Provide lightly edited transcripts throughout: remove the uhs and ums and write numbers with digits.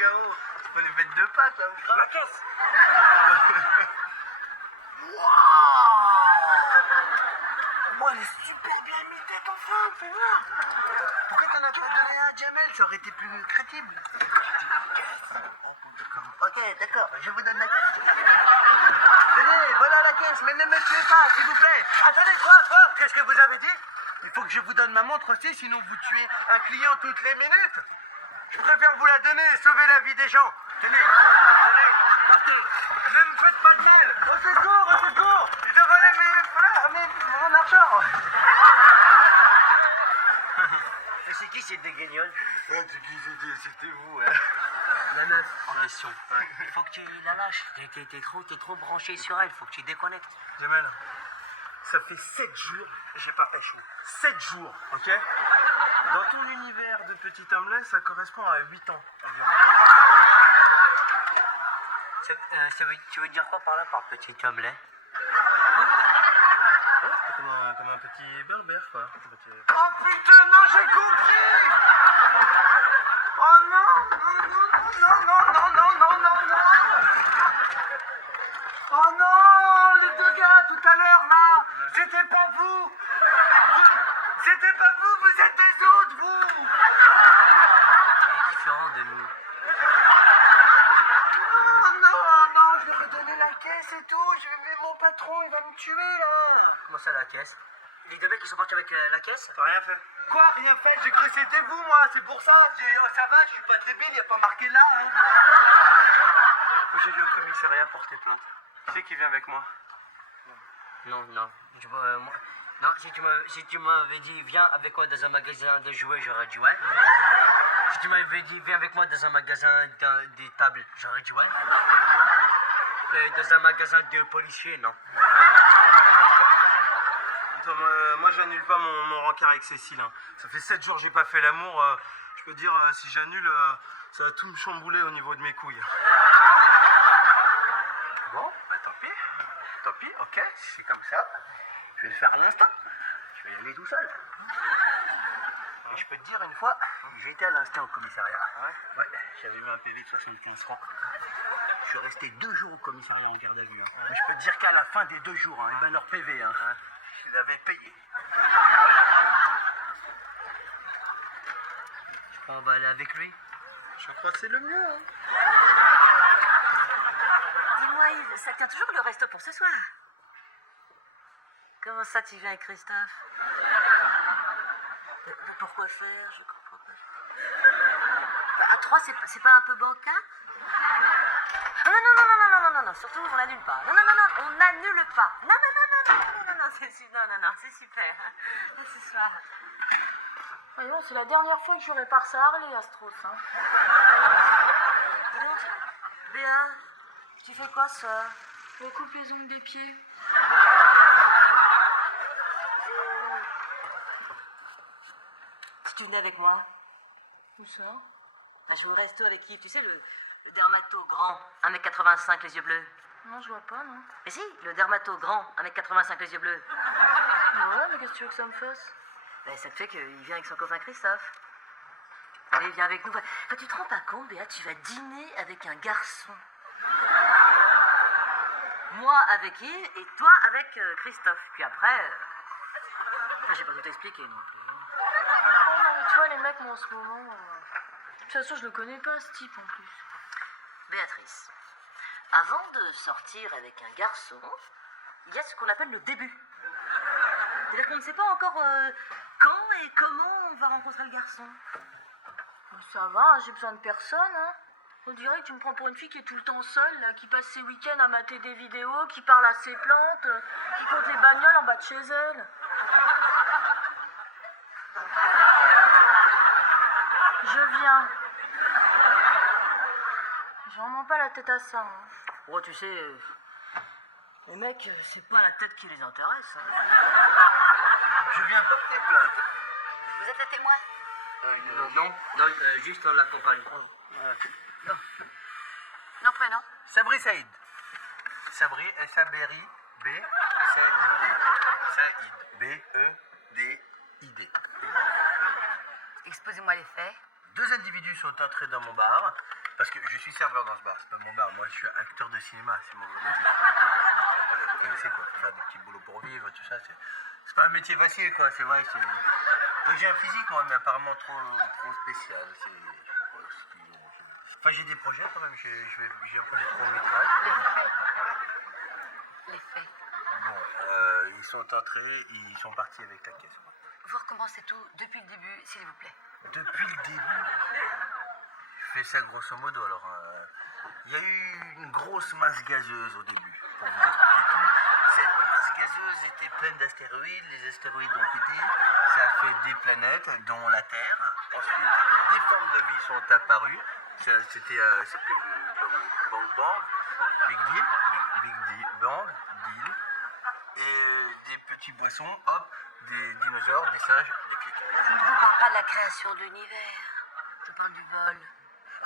Figaro. C'est pas les fêtes de Pâques, là, ou pas? La caisse. Waouh! Elle est super bien imitée, ton femme, fais voir! Pourquoi t'en as pas donné un Jamel? Ça aurait été plus crédible. Ok, d'accord, je vous donne la caisse. Tenez, voilà la caisse, mais ne me tuez pas, s'il vous plaît. Attendez, quoi? Qu'est-ce que vous avez dit? Il faut que je vous donne ma montre aussi, sinon vous tuez un client toutes les minutes. Je préfère vous la donner et sauver la vie des gens. Tenez, allez, partez. Ne me faites pas de mal. Au secours, au secours. Je relève mon argent. Mais c'est qui cette déguignole? C'était vous, hein. La meuf en question. Ouais. Il faut que tu la lâches. T'es trop branché sur elle, faut que tu déconnectes. Jamel, ça fait 7 jours, j'ai pas fait chaud. 7 jours, ok? Dans ton univers de petit omelet, ça correspond à 8 ans environ. Tu veux dire quoi par là, par petit omelet? Ouais, c'est comme un petit berbère, quoi. Oh putain, non, j'ai compris! Oh non! Non! Oh non! Les deux gars, tout à l'heure, là! C'était pas vous! C'était pas vous, vous êtes des autres, vous! Il est différent de nous. Non, je vais redonner la caisse et tout. Je vais voir mon patron, il va me tuer, là! Comment ça, la caisse? Les deux mecs qui sont partis avec la caisse? T'as rien fait? Quoi, rien fait? J'ai cru que c'était vous, moi, c'est pour ça. Ça va, je suis pas débile, y a pas marqué là, hein. J'ai dû au commissariat porter plainte. Qui c'est qui vient avec moi? Non. Non, si tu m'avais dit viens avec moi dans un magasin de jouets, j'aurais dit ouais. Si tu m'avais dit viens avec moi dans un magasin des tables, j'aurais dit ouais. Mais dans un magasin de policiers, non. Attends, moi j'annule pas mon rencard avec Cécile, hein. Ça fait 7 jours que j'ai pas fait l'amour. Je peux dire, si j'annule, ça va tout me chambouler au niveau de mes couilles. Bon, bah tant pis, ok, si c'est comme ça, je vais le faire à l'instant. Je vais y aller tout seul. Et je peux te dire, une fois, j'ai été à l'instant au commissariat. Ouais, j'avais eu un PV de 75 francs. Je suis resté 2 jours au commissariat en garde à vue, hein. Mais je peux te dire qu'à la fin des 2 jours, hein, et ben leur PV, hein, je l'avais payé. Je crois qu'on va aller avec lui. Je crois que c'est le mieux, hein. Dis-moi Yves, ça tient toujours le resto pour ce soir? Comment ça tu viens avec Christophe? Pourquoi faire? Je comprends pas. À 3, c'est pas un peu bancal? Non, surtout on n'annule pas. Non, on n'annule pas. Non, c'est super. Ce soir. Voyons, c'est la dernière fois que je répare ça à Harley, Astros. Hein. Dis donc, Béa, tu fais quoi ça? Je recoupe les ongles des pieds. Si tu venais avec moi? Où ça? Bah, je vais au resto avec Yves, tu sais, le dermato grand, 1m85, les yeux bleus. Non, je vois pas, non. Mais si, le dermato grand, 1m85, les yeux bleus. Ouais, mais qu'est-ce que tu veux que ça me fasse? Ben, ça te fait qu'il vient avec son copain Christophe. Allez, viens avec nous. Enfin, tu te rends pas compte, Béa, tu vas dîner avec un garçon. Moi avec Yves et toi avec Christophe. Puis après... Enfin, j'ai pas tout expliqué non plus. Tu vois, les mecs, moi, en ce moment... De toute façon, je le connais pas, ce type, en plus. Béatrice, avant de sortir avec un garçon, il y a ce qu'on appelle le début. C'est-à-dire qu'on ne sait pas encore quand et comment on va rencontrer le garçon. Mais ça va, j'ai besoin de personne, hein. On dirait que tu me prends pour une fille qui est tout le temps seule, là, qui passe ses week-ends à mater des vidéos, qui parle à ses plantes, qui compte les bagnoles en bas de chez elle. Je viens. J'en mets pas la tête à ça, hein. Oh, tu sais, les mecs, c'est pas la tête qui les intéresse. Hein. Je viens porter plainte. Vous êtes le témoin? Non, juste on l'accompagne. Non, prénom? Sabri Saïd. Sabri, S-A-B-R-I, B, Saïd. B-E-D-I-D. Exposez-moi les faits. 2 individus sont entrés dans mon bar, parce que je suis serveur dans ce bar, c'est pas mon bar, moi je suis acteur de cinéma, c'est mon vrai métier. Vous connaissez quoi, faire des petits boulots pour vivre, tout ça, c'est pas un métier facile quoi, c'est vrai. Donc j'ai un physique moi, mais apparemment trop spécial. Enfin j'ai des projets quand même, j'ai un projet de court-métrage. Les faits. Bon, ils sont entrés, ils sont partis avec la caisse. Quoi. Vous recommencez tout depuis le début, s'il vous plaît. Depuis le début, je fais ça grosso modo. Alors, il y a eu une grosse masse gazeuse au début, pour vous expliquer tout. Cette masse gazeuse était pleine d'astéroïdes, les astéroïdes ont pété, ça a fait des planètes, dont la Terre. Ensuite, des formes de vie sont apparues. C'était Big Bang Deal. Et des petits poissons, hop, des dinosaures, des singes, des clics. Je ne vous parle pas de la création de l'univers. Je parle du vol.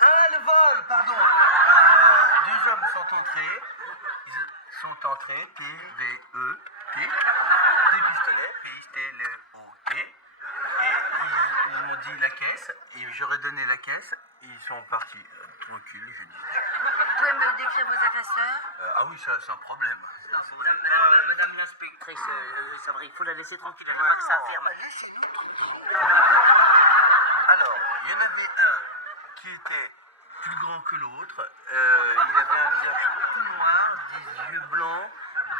Ah, le vol, pardon. 2 hommes sont entrés. Ils sont entrés, P-V-E-T. Des pistolets, P-I-S-T-L-O-T. Et ils m'ont dit la caisse. Et j'aurais donné la caisse. Et ils sont partis. Recul, les amis. Vous pouvez me décrire vos agresseurs? Ah oui, ça, c'est un problème. Madame l'inspectrice, Sabri, il faut la laisser tranquille, elle remarque ça affirme. Alors, il y en avait un qui était plus grand que l'autre. Il avait un visage tout noir, des yeux blancs,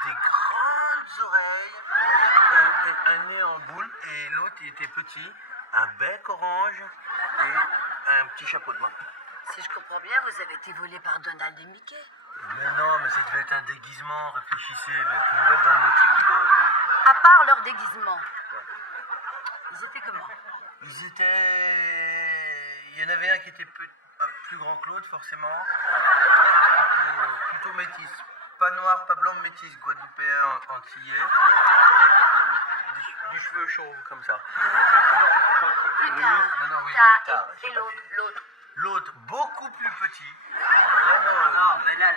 des grandes oreilles, un nez en boule. Et l'autre, il était petit, un bec orange et un petit chapeau de main. Si je comprends bien, vous avez été volé par Donald et Mickey. Mais non, mais ça devait être un déguisement, réfléchissez, vous êtes dans le métier ou quoi? À part leur déguisement. Ils étaient comment? Ils étaient... Il y en avait un qui était plus grand que l'autre, forcément. Plutôt métis. Pas noir, pas blanc, métis. Guadeloupéen, antillais. Du cheveu chauve, comme ça. Plus Oui, tard. non, oui, Ah, plus tard, et l'autre. L'autre, beaucoup plus petit. Vraiment... Non, mais là,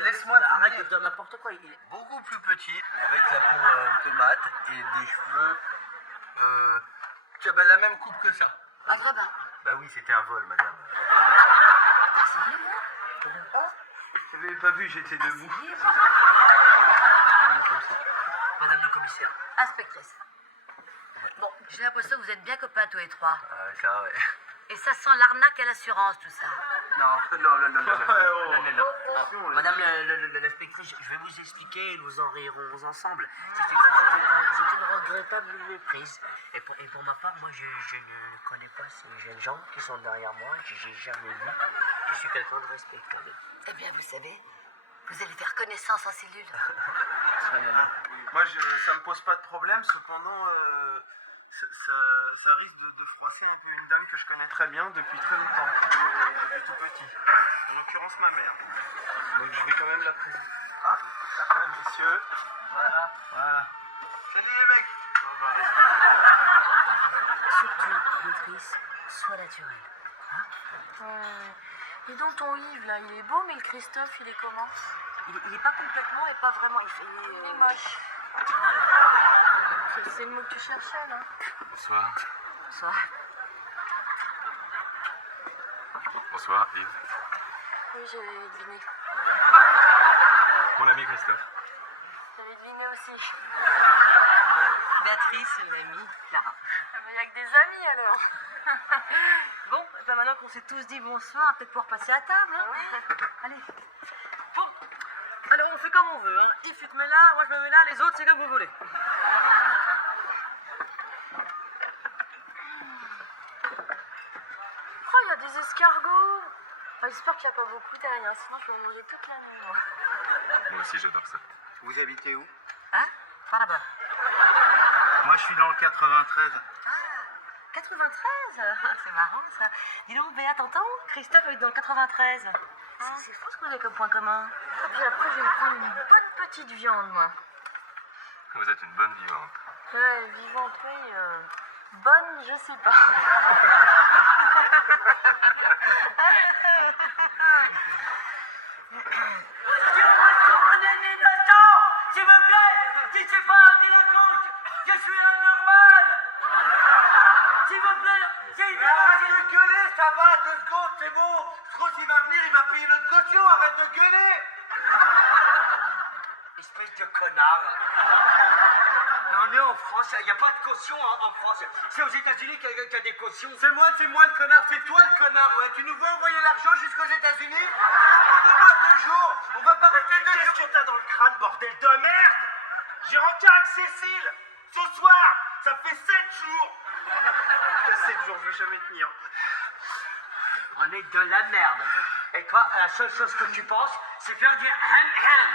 laisse-moi arrête finir. de dire n'importe quoi. Beaucoup plus petit, avec la peau tomate et des cheveux... la même coupe que ça. Un grabin. Bah oui, c'était un vol, madame. Je l'avais pas vu, j'étais debout. Madame le commissaire. Inspectrice. Bon, j'ai l'impression que vous êtes bien copains tous les trois. Ah, ça, ouais. Et ça sent l'arnaque à l'assurance, tout ça. Non. Madame l'inspectrice, je vais vous expliquer et nous en rirons ensemble. C'est une regrettable méprise. Et pour ma part, moi, je ne connais pas ces jeunes gens qui sont derrière moi, que j'ai jamais vu. Je suis quelqu'un de respectable. Eh bien, vous savez, vous allez faire connaissance en cellule. Moi, ça me pose pas de problème, cependant, ça risque de froisser un peu une dame que je connais très bien depuis très longtemps, depuis tout petit. En l'occurrence, ma mère. Donc, je vais quand même la présenter. Ah, monsieur. Voilà. Salut les mecs. Surtout, maîtrise, sois naturelle. Dis donc ton Yves là, il est beau, mais le Christophe, il est comment? Il est pas complètement et pas vraiment. Il est moche. C'est le mot que tu cherchais là. Bonsoir. Ça. Bonsoir, Yves. Oui, j'avais deviné. Mon ami Christophe. J'avais deviné aussi. Béatrice, l'amie, Clara. Il n'y a que des amis alors. Bon, ben maintenant qu'on s'est tous dit bonsoir, on va peut-être pouvoir passer à table. Hein. Allez. Bon. Alors, on fait comme on veut. Hein. Yves, tu te mets là, moi je me mets là, les autres, c'est comme vous voulez. Oh, il y a des escargots. Ah, j'espère qu'il n'y a pas beaucoup derrière, sinon je vais manger toute la nuit. Moi. Moi aussi, j'adore ça. Vous habitez où? Hein? Par là-bas. Moi, je suis dans le 93. 93. C'est marrant ça. Dis donc, Béa, t'entends? Christophe est dans le 93. C'est fou ce qu'on a comme point commun. Et puis après, je vais me prendre une bonne petite viande, moi. Vous êtes une bonne vivante. Ouais, vivante, oui. Bonne, je sais pas. S'il vous plaît, je ne suis pas un délinquant, je suis un normal. S'il vous plaît, j'ai une Arrête de gueuler, ça c'est bon. Strauss, il va venir, il va payer notre caution. Arrête de gueuler. Espèce de connard. Non, on est en France, il n'y a pas de caution en France. C'est aux États-Unis qu'il y a des cautions. C'est moi le connard. C'est toi le connard, ouais. Tu nous veux envoyer l'argent jusqu'aux États-Unis? Donnez-moi 2 jours. On va pas rester 2 jours. Qu'est-ce que t'as dans le crâne, bordel de merde? J'ai rentré avec Cécile. Ce soir, ça fait 7 jours. 7 jours, je vais jamais tenir. On est de la merde. Et toi, la seule chose que tu penses, c'est faire du ham-ham.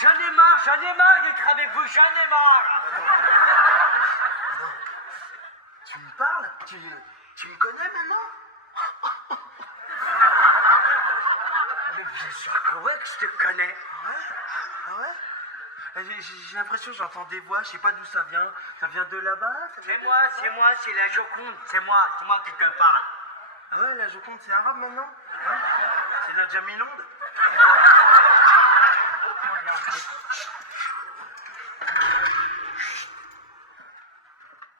J'en ai marre d'être avec vous, j'en ai marre. Tu me parles? Tu me connais maintenant? Mais bien sûr que ouais, que je te connais. Ah ouais? J'ai l'impression que j'entends des voix, je sais pas d'où ça vient. Ça vient de là-bas? C'est moi, c'est la Joconde. C'est moi qui te parle. Ah ouais, la Joconde, c'est arabe maintenant? Hein? C'est la Jamilonde?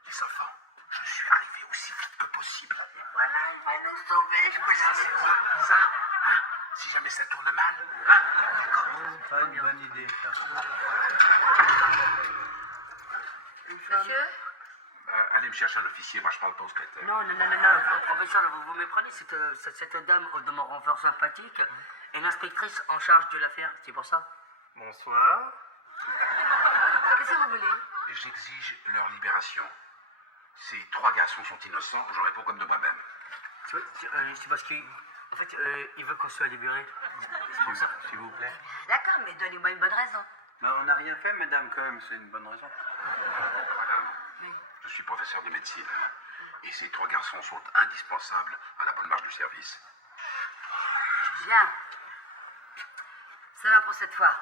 Les enfants, je suis arrivé aussi vite que possible. Voilà, il va nous sauver, je peux c'est quoi ça? Hein? Si jamais ça tourne mal, hein? D'accord. Pas une bonne idée, ça. Monsieur? Allez me chercher un officier, moi je parle pas au secrétaire. Non, professeur, vous méprenez, cette dame au demeurant fort sympathique est l'inspectrice en charge de l'affaire, c'est pour ça. Bonsoir. Qu'est-ce que vous voulez? J'exige leur libération. Ces 3 garçons sont innocents, je réponds comme de moi-même. C'est parce qu'il en fait, il veut qu'on soit libéré. C'est pour ça. S'il vous plaît. D'accord, mais donnez-moi une bonne raison. Mais on n'a rien fait, mesdames, quand même, c'est une bonne raison. Madame, je suis professeur de médecine. Et ces 3 garçons sont indispensables à la bonne marche du service. Bien. Ça va pour cette fois.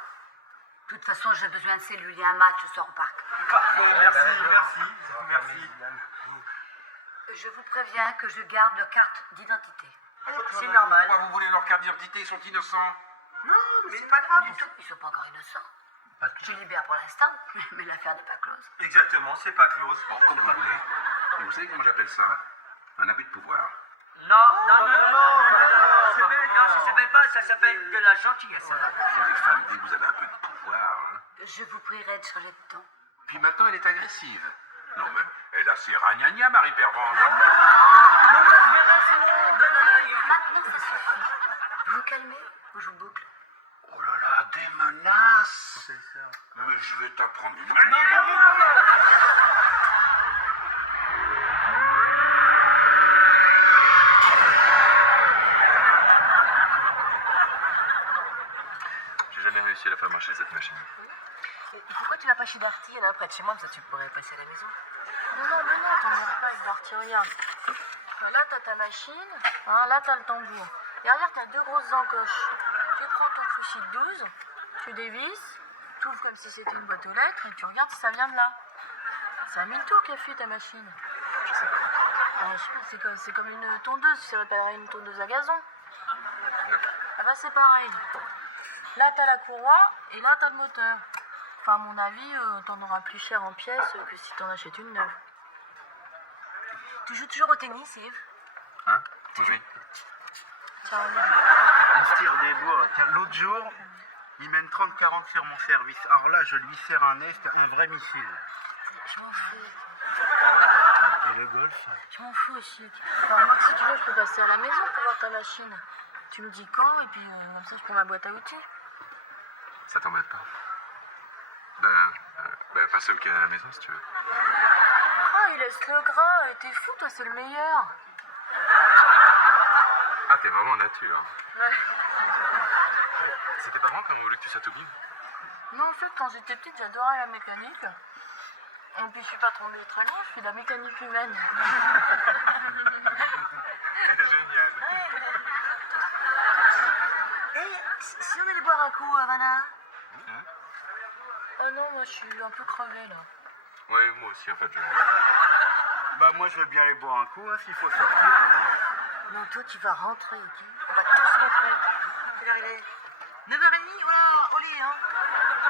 De toute façon, j'ai besoin de cellules. Il y a un match ce soir au parc. Merci. Je vous préviens que je garde leur carte d'identité. C'est normal. Pourquoi vous voulez leur carte d'identité? Ils sont innocents. Non, mais c'est pas grave du tout. Ils sont pas encore innocents. Je libère pour l'instant, mais l'affaire n'est pas close. Exactement, c'est pas close. Bon, comme vous voulez. Et vous savez comment j'appelle ça? Un abus de pouvoir. Non, ça s'appelle de la gentillesse. Vous, les femmes, dès que vous avez un peu de pouvoir, hein. Je vous prierai de changer de ton. Puis maintenant, elle est agressive. Non, mais elle a ses ragnagnas, Marie Pervenche. Maintenant, ça suffit. Vous vous calmez ou je vous boucle? Oh là là, des menaces. Mais je vais t'apprendre une... J'ai jamais réussi à la faire marcher cette machine. Pourquoi tu l'as pas chez Darty, là, près de chez moi, comme ça tu pourrais passer à la maison? Non, t'en auras pas avec Darty, regarde. Là, t'as ta machine, hein, là, t'as le tambour. Derrière, t'as 2 grosses encoches. Tu prends ton fusil de 12, tu dévisses, tu ouvres comme si c'était une boîte aux lettres et tu regardes si ça vient de là. C'est un minto qui a fait ta machine. Je sais pas. Je sais pas, c'est comme une tondeuse, tu sais une tondeuse à gazon. Ah bah c'est pareil. Là, t'as la courroie et là, t'as le moteur. Enfin, à mon avis, t'en auras plus cher en pièces que si t'en achètes une neuve. Tu joues toujours au tennis, Yves? Hein? Oui. Tiens, On se tire des doigts. Tiens, l'autre jour, il mène 30-40 sur mon service. Alors là, je lui sers un est, un vrai missile. je m'en fous. Et le golf? Je m'en fous aussi. Enfin, moi, si tu veux, je peux passer à la maison pour voir ta machine. Tu me dis quand, et puis comme ça, je prends ma boîte à outils. Ça t'embête pas? Passe le week-end à la maison si tu veux. Ah, il laisse le gras. T'es fou, toi, c'est le meilleur. Ah, t'es vraiment nature. Ouais. C'était pas vraiment quand on voulait que tu sois tout bim? Non, en fait, quand j'étais petite, j'adorais la mécanique. Et puis, je suis pas tombée très loin, je suis de la mécanique humaine. Génial. Si on allait boire un coup, Havana? Oh non, moi, je suis un peu crevée, là. Ouais, moi aussi en fait. Bah moi je veux bien aller boire un coup, hein, s'il faut sortir. Hein. Non, toi, tu vas rentrer, ok? On va tous rentrer. Quelle heure il est? 9h30, voilà, au lit, hein?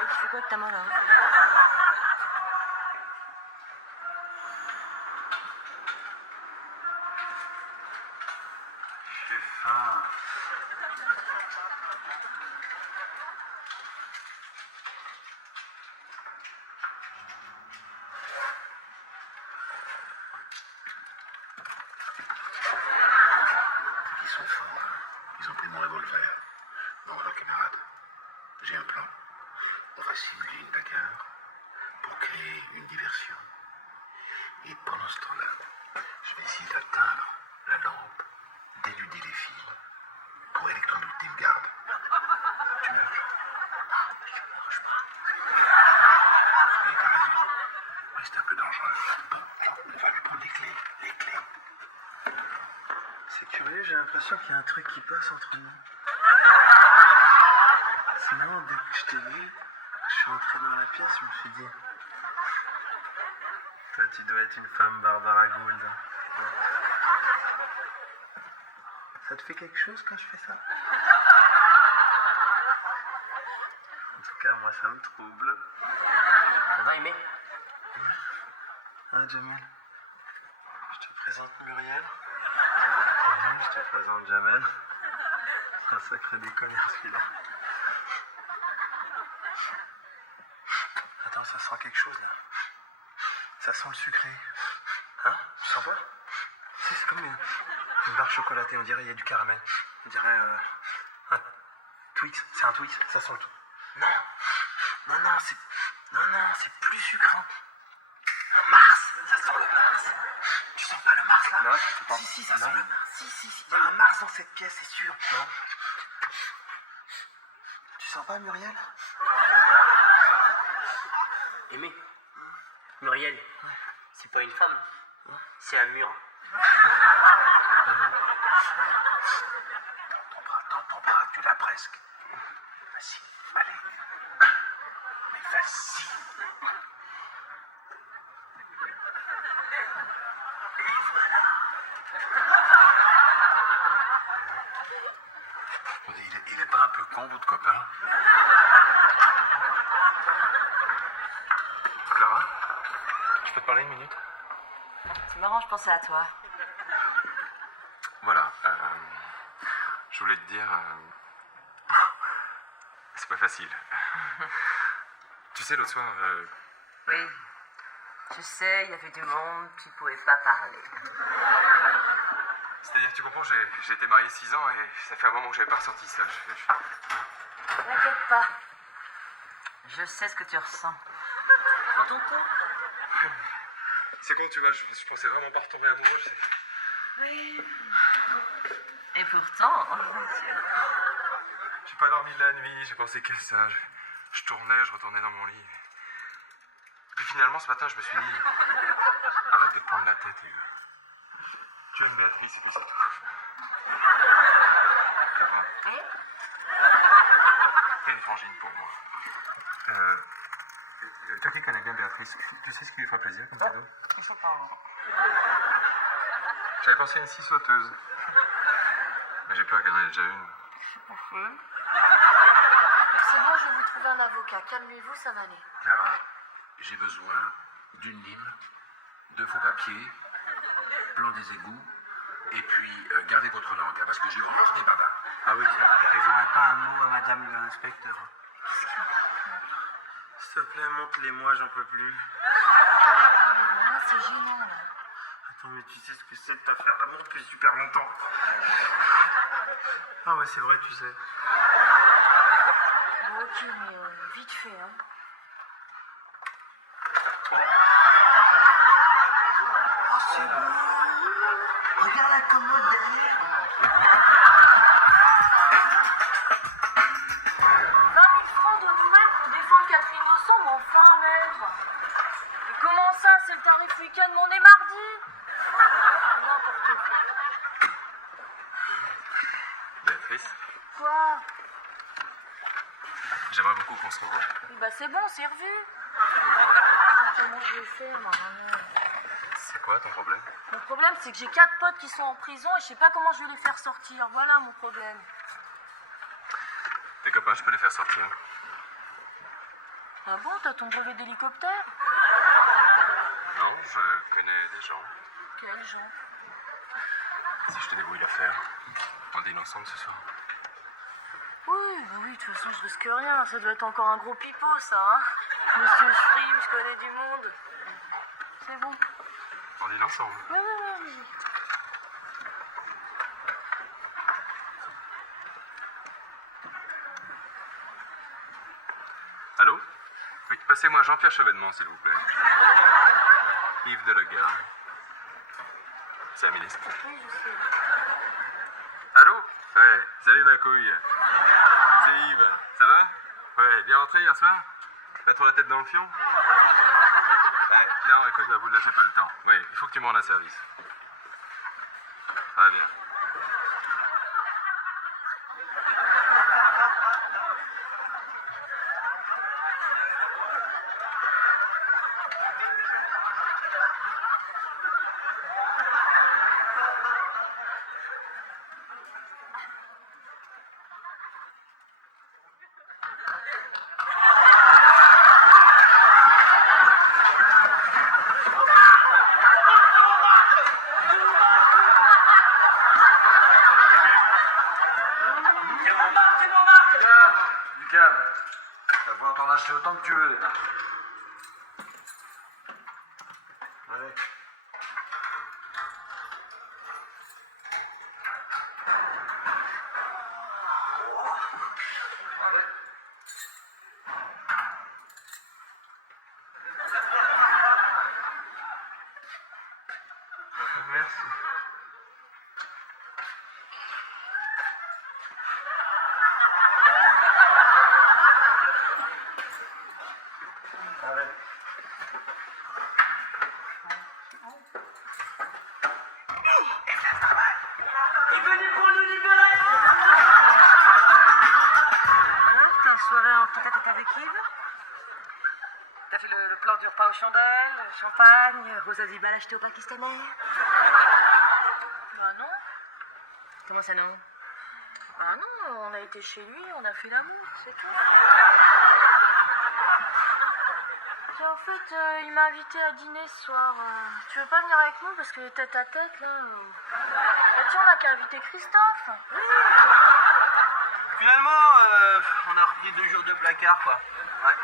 Et tu fais quoi avec ta main, là? J'ai faim. Ils sont forts, hein. Ils ont pris mon revolver. Bon, alors, camarade, j'ai un plan. On va simuler une bagarre pour créer une diversion. Et pendant ce temps-là, je vais essayer d'atteindre la lampe, d'éluder les filles, pour électrocuter le garde. Tu marches? Je marche pas. Oui, t'as raison. Oui, c'est un peu dangereux. Bon, on va lui prendre les clés. Les clés. C'est curieux, j'ai l'impression qu'il y a un truc qui passe entre nous. C'est marrant, dès que je t'ai vu, je suis entré dans la pièce, je me suis dit... Toi, tu dois être une femme Barbara Gould. Hein. Ça te fait quelque chose quand je fais ça? En tout cas, moi, ça me trouble. Ça va, Aimé? Hein, Jamel? Je te présente Muriel. Je te présente Jamel. C'est un sacré déconneur, celui-là. Attends, ça sent quelque chose, là. Ça sent le sucré. Hein? Tu sens pas? Si, c'est comme une barre chocolatée. On dirait il y a du caramel. On dirait un Twix. C'est un Twix. Ça sent le tout. Non, c'est plus sucrant. Mars. Ça sent le Mars. Tu sens pas le Mars, là? Non, je sais pas. Si, ça sent le Mars. Si. Il y a un Mars dans cette pièce, c'est sûr. Non. Tu sens pas, Muriel? Aimé? Muriel, c'est pas une femme, c'est un mur. Dans ton bras, tu l'as presque. Vas-y, allez. Mais vas-y. Et voilà. Il est pas un peu con, votre copain? Clara, je peux te parler une minute? C'est marrant, je pensais à toi. Voilà. Je voulais te dire... c'est pas facile. Tu sais, l'autre soir... Oui. Je sais, il y avait du monde qui pouvait pas parler. C'est-à-dire, tu comprends, j'ai été marié 6 ans et ça fait un moment que j'avais pas ressorti ça. T'inquiète pas. Je sais ce que tu ressens. Dans ton cou? C'est con, tu vois, je pensais vraiment pas retomber amoureux. Oui. Et pourtant... J'ai pas dormi de la nuit, j'ai pensé qu'à ça. Je tournais, je retournais dans mon lit. Et puis finalement, ce matin, je me suis dit... Arrête de te prendre la tête et... Tu aimes Béatrice et puis c'est tout. Clara. Oui? T'es une frangine pour moi. Toi qui connais bien Béatrice, tu sais ce qui lui fera plaisir comme cadeau? Je sais pas. J'avais pensé à une scie sauteuse. Mais j'ai peur qu'elle en ait déjà une. C'est bon, je vais vous trouver un avocat. Calmez-vous, ça va aller. Clara, j'ai besoin d'une lime, 2 faux papiers, plan des égouts, et puis gardez votre langue, hein, parce que j'ai horreur des bavards. Ah oui, ça n'arrive pas un mot à madame l'inspecteur. S'il te plaît, montre-les-moi, j'en peux plus. Ah, c'est gênant, là. Attends, mais tu sais ce que c'est de te faire l'amour depuis super longtemps. Ah ouais, c'est vrai, tu sais. Bon, ok, mais vite fait, hein. C'est bon. Regarde la commode derrière. 20 000 francs de nouvelles pour défendre Catherine Dosson, mais enfin, maître. Comment ça, c'est le tarif week-end, mais on est mardi? N'importe quoi. Béatrice, Quoi? j'aimerais beaucoup qu'on se revoie. Bah c'est bon, c'est revu. Comment je vais faire, Marina? C'est quoi ton problème? Mon problème, c'est que j'ai 4 potes qui sont en prison et je sais pas comment je vais les faire sortir. Voilà mon problème. Tes copains, je peux les faire sortir. Ah bon, t'as ton brevet d'hélicoptère? Non, je connais des gens. Quel genre? Si je te débrouille l'affaire. On dîne ensemble ce soir. Oui, de toute façon, je risque rien. Ça doit être encore un gros pipeau, ça, hein. Monsieur, je frime, je connais du monde. C'est bon. On dîne ensemble. Oui, oui, oui. Allô? Oui, passez-moi Jean-Pierre Chevènement, s'il vous plaît. Yves Delegare. C'est un ministre. Oui, je sais. Allô? Ouais, salut ma couille. C'est Yves. Ça va? Ouais, bien rentré hier soir? Pas trop la tête dans le fion? Ouais, non, écoute, à vous de lâcher pas le temps. Oui, il faut que tu me rendes un service. Très bien. Du calme. Tu vas pouvoir t'en acheter autant que tu veux. Ouais. Merci. Allez. Hein, t'es une soirée en tête-à-tête avec Yves? T'as fait le plan du repas aux chandelles, champagne, Rosa Zibal achetée au Pakistanais? Bah non. Comment ça non? Ah non, on a été chez lui, on a fait l'amour, c'est tout. Puis en fait, il m'a invité à dîner ce soir. Tu veux pas venir avec nous parce que tête à tête, là... Bah tiens, on a qu'à inviter Christophe. Finalement, on a repris 2 jours de placard, quoi. Ouais.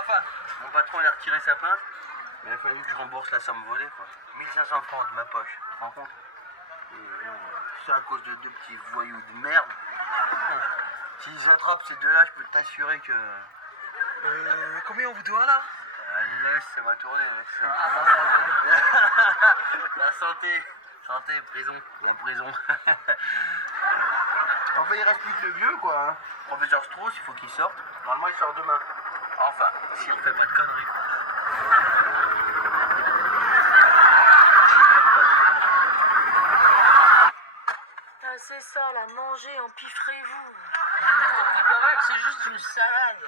Enfin, mon patron, il a retiré sa plainte. Mais il a fallu que je rembourse la somme volée, quoi. 1500 francs de ma poche, tu te rends compte? C'est à cause de 2 petits voyous de merde. S'ils attrapent ces deux-là, je peux t'assurer que... combien on vous doit, là? Laisse, ça va tourner, mec. La santé. Santé, prison. La prison. Enfin, il reste plus que le vieux, quoi. Hein. Professeur Strauss, il faut qu'il sorte. Normalement, il sort demain. Enfin, si on fait pas de conneries, quoi. Ah, c'est ça, là, mangez, empiffrez-vous. C'est juste une salade.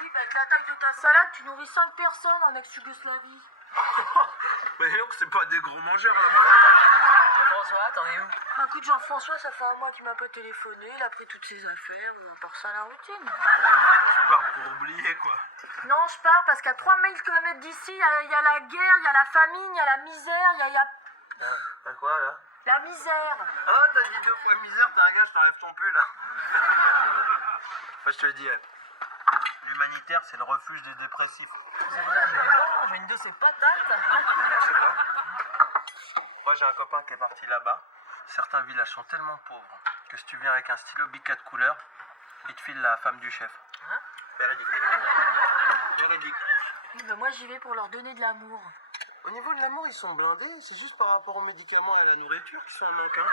Oui, bah avec la taille de ta salade, tu nourris 5 personnes en ex-Yougoslavie. Mais non, c'est pas des gros mangeurs, là. François, t'en es où? Bah écoute, Jean-François, ça fait un mois qu'il m'a pas téléphoné, il a pris toutes ses affaires, à part ça, la routine. Tu pars pour oublier, quoi. Non, je pars parce qu'à 3000 km d'ici, il y a la guerre, il y a la famine, il y a la misère, il y a... T'as quoi, là? La misère. Ah, t'as dit 2 fois misère, t'es un gars, je t'enlève ton pull, là. Enfin, je te le dis, l'humanitaire, c'est le refuge des dépressifs. J'ai une de ces patates. C'est quoi? Moi, j'ai un copain qui est parti là-bas. Certains villages sont tellement pauvres que si tu viens avec un stylo Bic 4 couleurs, il te file la femme du chef. Hein? Véridique. Véridique. Oui, bah moi, j'y vais pour leur donner de l'amour. Au niveau de l'amour, ils sont blindés. C'est juste par rapport aux médicaments et à la nourriture qu'ils sont un manque. Hein.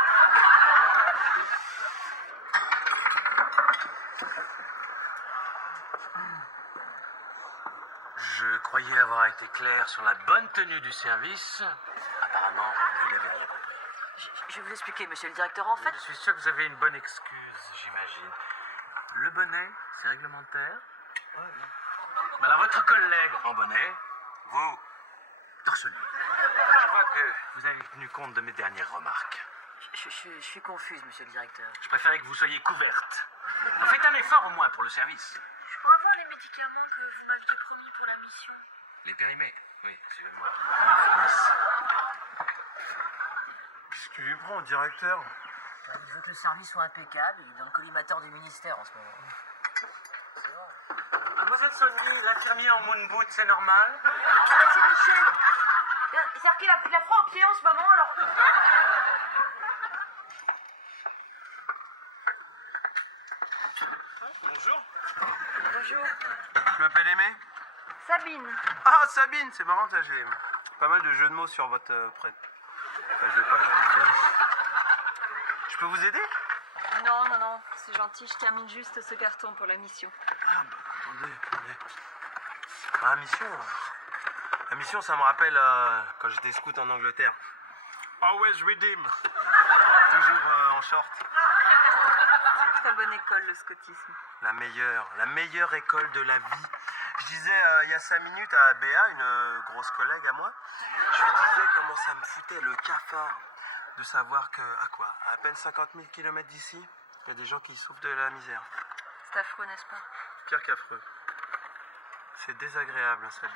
Je croyais avoir été clair sur la bonne tenue du service. Apparemment, vous n'avez rien compris. Je vais vous expliquer, monsieur le directeur, en fait. Je suis sûr que vous avez une bonne excuse, j'imagine. Le bonnet, c'est réglementaire. Mais alors, votre collègue en bonnet, vous, torse nu. Je crois que vous avez tenu compte de mes dernières remarques. Je suis confuse, monsieur le directeur. Je préférais que vous soyez couverte. Alors, faites un effort au moins pour le service. Je pourrais avoir les médicaments que vous m'aviez promis pour la mission. Les périmés, oui, suivez-moi. Qu'est-ce que tu lui prends, directeur? Il veut que le service soit impeccable, il est dans le collimateur du ministère en ce moment. Mademoiselle Sonny, l'infirmier en moon boot, c'est normal? Ah bah c'est Michel. C'est-à-dire qu'il a froid au pied en ce moment, alors. Bonjour. Bonjour. Je m'appelle Aimé. Sabine. Ah, Sabine, c'est marrant, ça, j'ai pas mal de jeux de mots sur votre prête. Enfin, je vais pas vérifier. Je peux vous aider? Non, c'est gentil, je termine juste ce carton pour la mission. Ah, bah, attendez. Ah, la mission, ça me rappelle quand j'étais scout en Angleterre. Always redeem. Toujours en short. Très bonne école, le scoutisme. La meilleure école de la vie. Je disais il y a 5 minutes à Béa, une grosse collègue à moi, je lui disais comment ça me foutait le cafard de savoir que, à peine 50 000 km d'ici, il y a des gens qui souffrent de la misère. C'est affreux, n'est-ce pas? Pire qu'affreux. C'est désagréable, ça.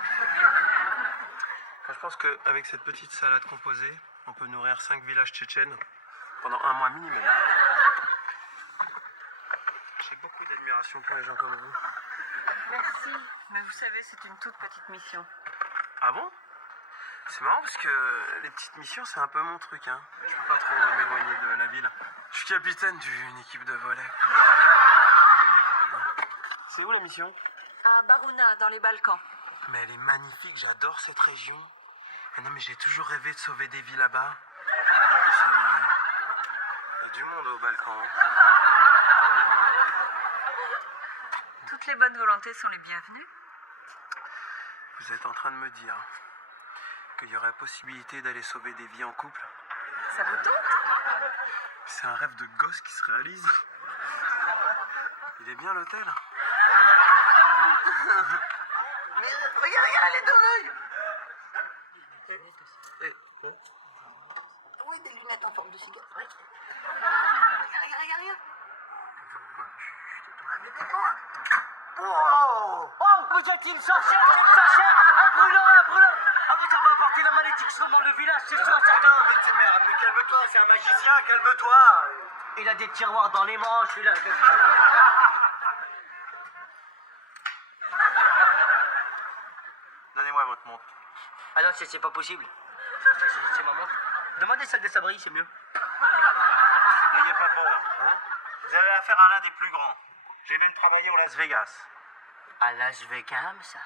Enfin, je pense qu'avec cette petite salade composée, on peut nourrir 5 villages tchétchènes pendant 1 mois minimum. J'ai beaucoup d'admiration pour les gens comme vous. Merci. Mais vous savez, c'est une toute petite mission. Ah bon? C'est marrant parce que les petites missions, c'est un peu mon truc, hein. Je peux pas trop m'éloigner de la ville. Je suis capitaine d'une équipe de volley. C'est où la mission? À Barouna, dans les Balkans. Mais elle est magnifique, j'adore cette région. Ah non, mais j'ai toujours rêvé de sauver des vies là-bas. En plus, il y a du monde au Balkan. Toutes les bonnes volontés sont les bienvenues. Vous êtes en train de me dire qu'il y aurait possibilité d'aller sauver des vies en couple? Ça vous tente? C'est un rêve de gosse qui se réalise. Il est bien l'hôtel. Mais regarde, elle est dans l'œil. Oui, des lunettes en forme de cigare. Ouais. Regarde. Mais tais-toi. Oh, Vous êtes une sorcière, un brûleur! Ah, vous avez apporté la malédiction dans le village, c'est ça? mais calme-toi, c'est un magicien, calme-toi. Il a des tiroirs dans les manches, celui-là. Donnez-moi votre montre. Ah non, c'est pas possible. C'est ma montre. Demandez celle de Sabri, c'est mieux. N'ayez pas peur. Hein? Vous avez affaire à l'un des plus grands. J'ai même travaillé au Las Vegas. À Las Vegas, ça?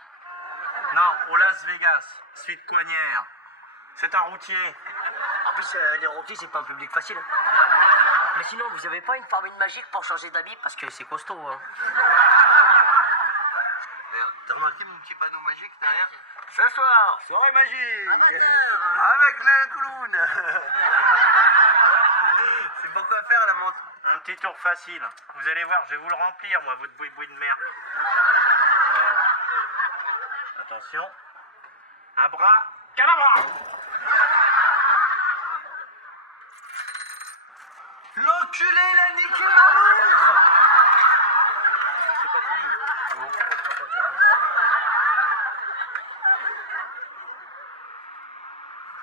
Non, au Las Vegas. Suite Coignère. C'est un routier. En plus, les routiers, c'est pas un public facile. Mais sinon, vous avez pas une formule magique pour changer d'habit? Parce que c'est costaud, hein. T'as remarqué mon petit panneau magique derrière? Ce soir, soirée magique. Amateur. Avec le clown. C'est pour quoi faire la montre? Un petit tour facile. Vous allez voir, je vais vous le remplir, moi, votre boui-boui de merde. Attention. Un bras. Calabra. L'enculé, il a niqué ma montre. C'est pas fini.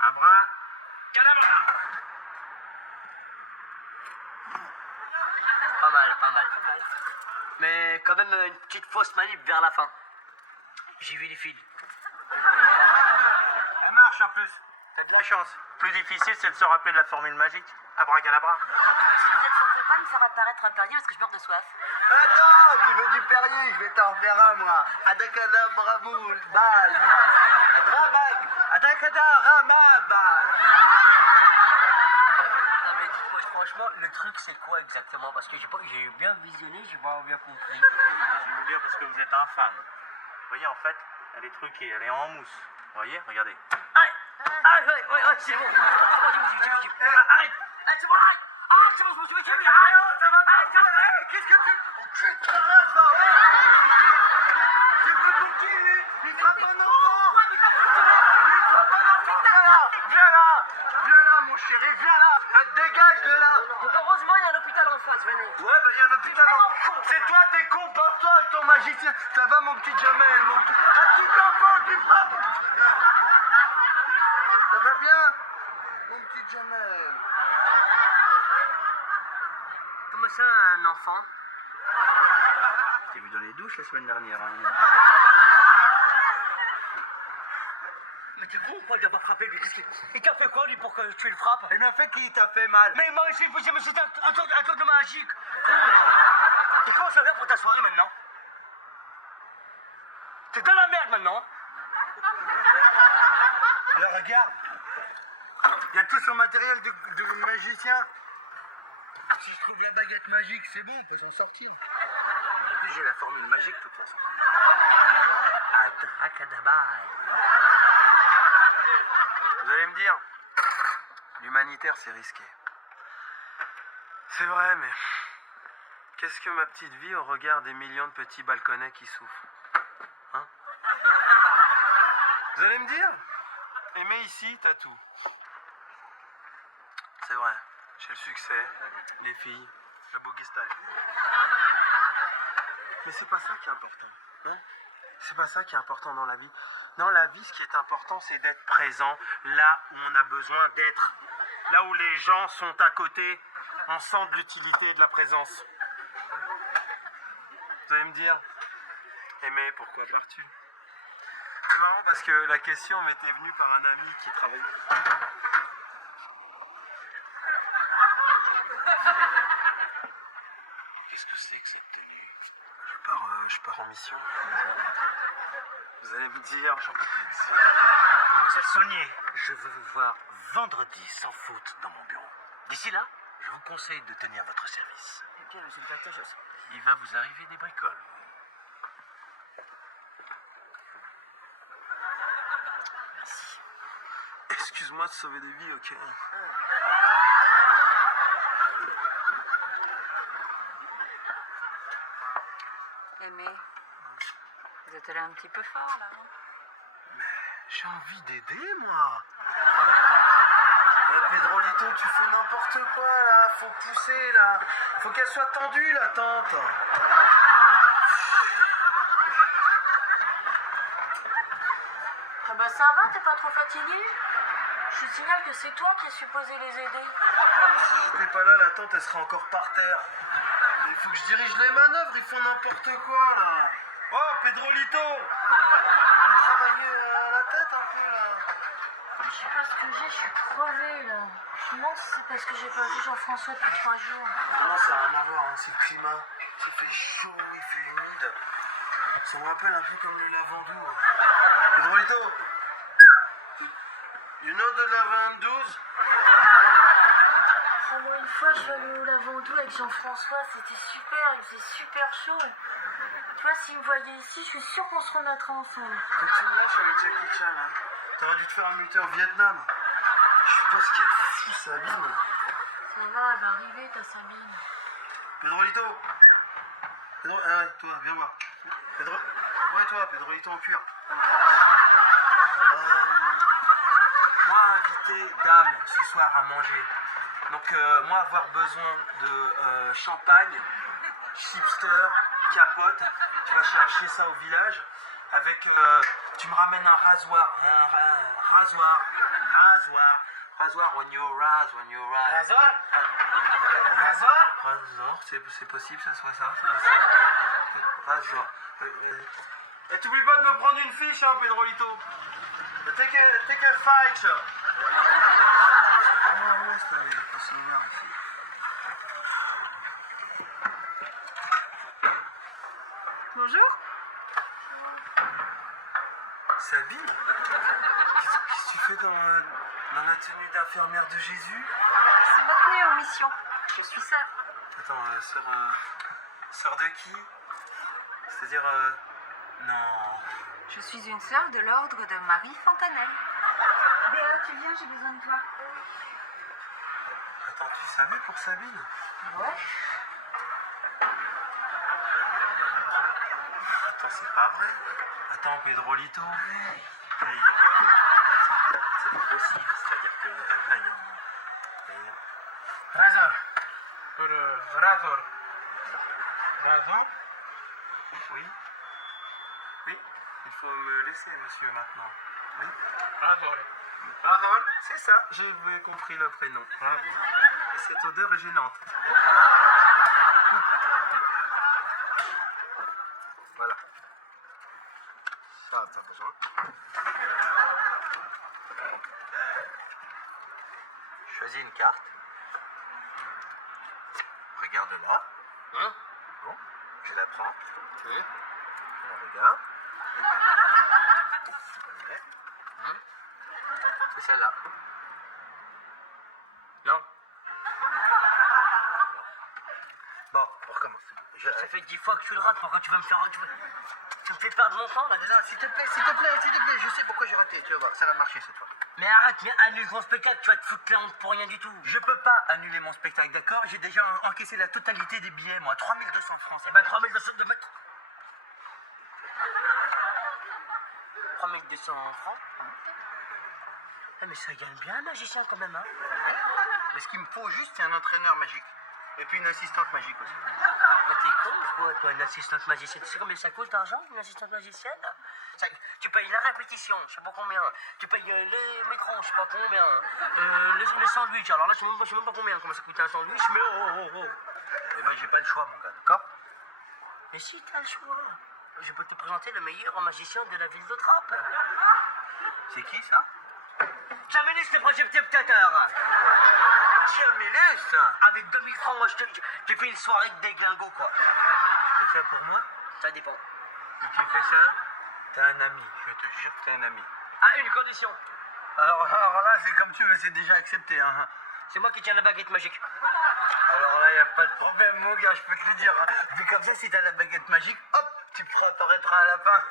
Un bras. Calabra. Pas mal. Mais quand même une petite fausse manip vers la fin. J'ai vu les fils. Elle marche en plus. T'as de la chance. Plus difficile, c'est de se rappeler de la formule magique. Abracadabra. Si vous êtes sans pas me faire apparaître un Perrier parce que je meurs de soif. Attends, tu veux du Perrier? Je vais t'en faire un, moi. Adakadabraboul, bal. Adrabak. Adakadaramabal. Non mais dites-moi franchement, le truc c'est quoi exactement? Parce que j'ai bien visionné, j'ai pas bien compris. Je vais vous dire parce que vous êtes un fan. Vous voyez, en fait, elle est truquée, elle est en mousse. Vous voyez, regardez. Ouais, c'est bon. Arrête! C'est bon, arrête! C'est bon, je me suis mis. Qu'est-ce que tu te rases, là, ouais? Tu veux bouger? Il faut ton enfant! Viens là, mon chéri, viens là! Dégage de là! Heureusement, il y a un hôpital en face, venez. Ouais, bah y'a un hôpital en... C'est toi, t'es con, pense-toi, ton magicien! Ça va, mon petit Jamel, mon petit... Un petit enfant qui frappe! Ça va bien? Mon petit Jamel... Comment ça, un enfant? T'es vu dans les douches la semaine dernière, hein. Mais t'es con ou quoi d'avoir frappé lui? Il t'a fait quoi lui pour que tu le frappes? Il m'a fait qui t'a fait mal. Mais moi aussi, c'est un truc de magique. Et comment ça va pour ta soirée maintenant? T'es dans la merde maintenant. Là, regarde. Il y a tout son matériel de magicien. Si je trouve la baguette magique, c'est bon, on peut s'en sortir. En plus, j'ai la formule magique, de toute façon. Abracadabaye. Vous allez me dire, l'humanitaire c'est risqué. C'est vrai, mais qu'est-ce que ma petite vie au regard des millions de petits balconnets qui souffrent? Hein? Vous allez me dire, aimer ici, t'as tout. C'est vrai, j'ai le succès, les filles, le boogie style. Mais c'est pas ça qui est important. Hein? C'est pas ça qui est important dans la vie. Dans la vie, ce qui est important, c'est d'être présent là où on a besoin d'être. Là où les gens sont à côté, on sent de l'utilité et de la présence. Vous allez me dire, aimer, pourquoi pars-tu? C'est marrant parce que la question m'était venue par un ami qui travaille. Qu'est-ce que c'est que cette tenue? Je pars en mission. Vous allez me dire, Monsieur Saunier, je veux vous voir vendredi sans faute dans mon bureau. D'ici là, je vous conseille de tenir votre service. Eh bien, monsieur le directeur, Il va vous arriver des bricoles. excuse-moi de sauver des vies, ok? Aimé, vous êtes allé un petit peu fort là. J'ai envie d'aider, moi. Pedrolito, tu fais n'importe quoi, là. Faut pousser, là. Faut qu'elle soit tendue, la tente. Ah bah ça va, t'es pas trop fatigué? Je te signale que c'est toi qui es supposé les aider. Si j'étais pas là, la tente, elle serait encore par terre. Il faut que je dirige les manœuvres, ils font n'importe quoi, là. Oh, Pedrolito. Vous travaillez la tête un peu, là. Je sais pas ce que j'ai, je suis crevée là. Je me demande si c'est parce que j'ai pas vu Jean-François depuis 3 jours. Non, ça n'a rien à voir, hein, c'est le climat. Ça fait chaud, il fait humide. Ça me rappelle un peu comme le lavandou. Hein. Pedrolito, you know the lavandous? Oh, moi, une fois, je suis allée au Lavandou avec Jean-François, c'était super, il faisait super chaud. Tu vois, s'il me voyait ici, je suis sûre qu'on se remettra ensemble. Faut que tu me lâches avec Jackie Chan, là. T'aurais dû te faire un muté au Vietnam. Je sais pas ce qu'elle fout, Sabine. Ça va, elle va arriver, ta Sabine. Pedrolito. Ah ouais, toi, viens voir. Ouais, toi, Pedrolito en cuir. Moi, invité dame ce soir à manger. Donc, moi, avoir besoin de champagne, chipster, capote. Tu vas chercher ça au village. Avec, tu me ramènes un rasoir. Rasoir, when you ras. Rasoir, c'est possible, ça soit ça. Rasoir. Et t'oublies pas de me prendre une fiche, hein, Pedrolito. Take a fight. Ah ouais, c'est bien ici. Bonjour. Sabine, qu'est-ce que tu fais dans la tenue d'infirmière de Jésus? C'est ma tenue en mission. Je suis sœur. Attends, sœur de qui? C'est-à-dire, non. Je suis une sœur de l'ordre de Marie Fontanelle. Béa, tu viens, j'ai besoin de toi. Attends, tu savais pour Sabine? Ouais. Attends, c'est pas vrai. Attends, Pedrolito. C'est pas possible, c'est-à-dire que... Razor. Razor? Oui. Oui, il faut me laisser, monsieur, maintenant. Oui. Razor, c'est ça, j'avais compris le prénom. Bravo. Et cette odeur est gênante. Voilà. Ça, t'as besoin. Choisis une carte. Regarde-la. Hein? Bon, je la prends. Hein? Je la regarde. Je la mets. C'est celle-là. Non. Bon, on recommence. Ça fait 10 fois que tu le rates, pourquoi tu vas me faire... Tu me fais perdre mon temps, là. Non, s'il te plaît, je sais pourquoi j'ai raté, tu vas voir, ça va marcher cette fois. Mais arrête, mais annule ton spectacle, tu vas te foutre la honte pour rien du tout. Je peux pas annuler mon spectacle, d'accord? J'ai déjà encaissé la totalité des billets, moi, 3200 francs. Eh ben 3200 de mètres. 3200 francs. Ah, mais ça gagne bien un magicien quand même, hein. Mais ce qu'il me faut juste, c'est un entraîneur magique. Et puis une assistante magique aussi. Mais t'es con, quoi, toi, une assistante magicienne? Tu sais combien ça coûte d'argent, une assistante magicienne? Tu payes la répétition, je sais pas combien. Tu payes les métrons, je sais pas combien. Les sandwichs, alors là, je sais même pas combien, comment ça coûte un sandwich, mais oh. Et ben, j'ai pas le choix, mon gars, d'accord? Mais si t'as le choix, je peux te présenter le meilleur magicien de la ville de Trappes. C'est qui, ça? Jamélus, le projecteur. Jamélus! Avec 2000 francs, moi, je fais une soirée de déglingo, quoi. C'est ça pour moi? Ça dépend. Si tu fais ça, t'as un ami. Je te jure que t'as un ami. À une condition. Alors là, c'est comme tu veux, c'est déjà accepté, hein. C'est moi qui tiens la baguette magique. Alors là, y a pas de problème, mon gars, je peux te le dire. Hein. Vu comme ça, si t'as la baguette magique, hop, tu apparaîtras un lapin.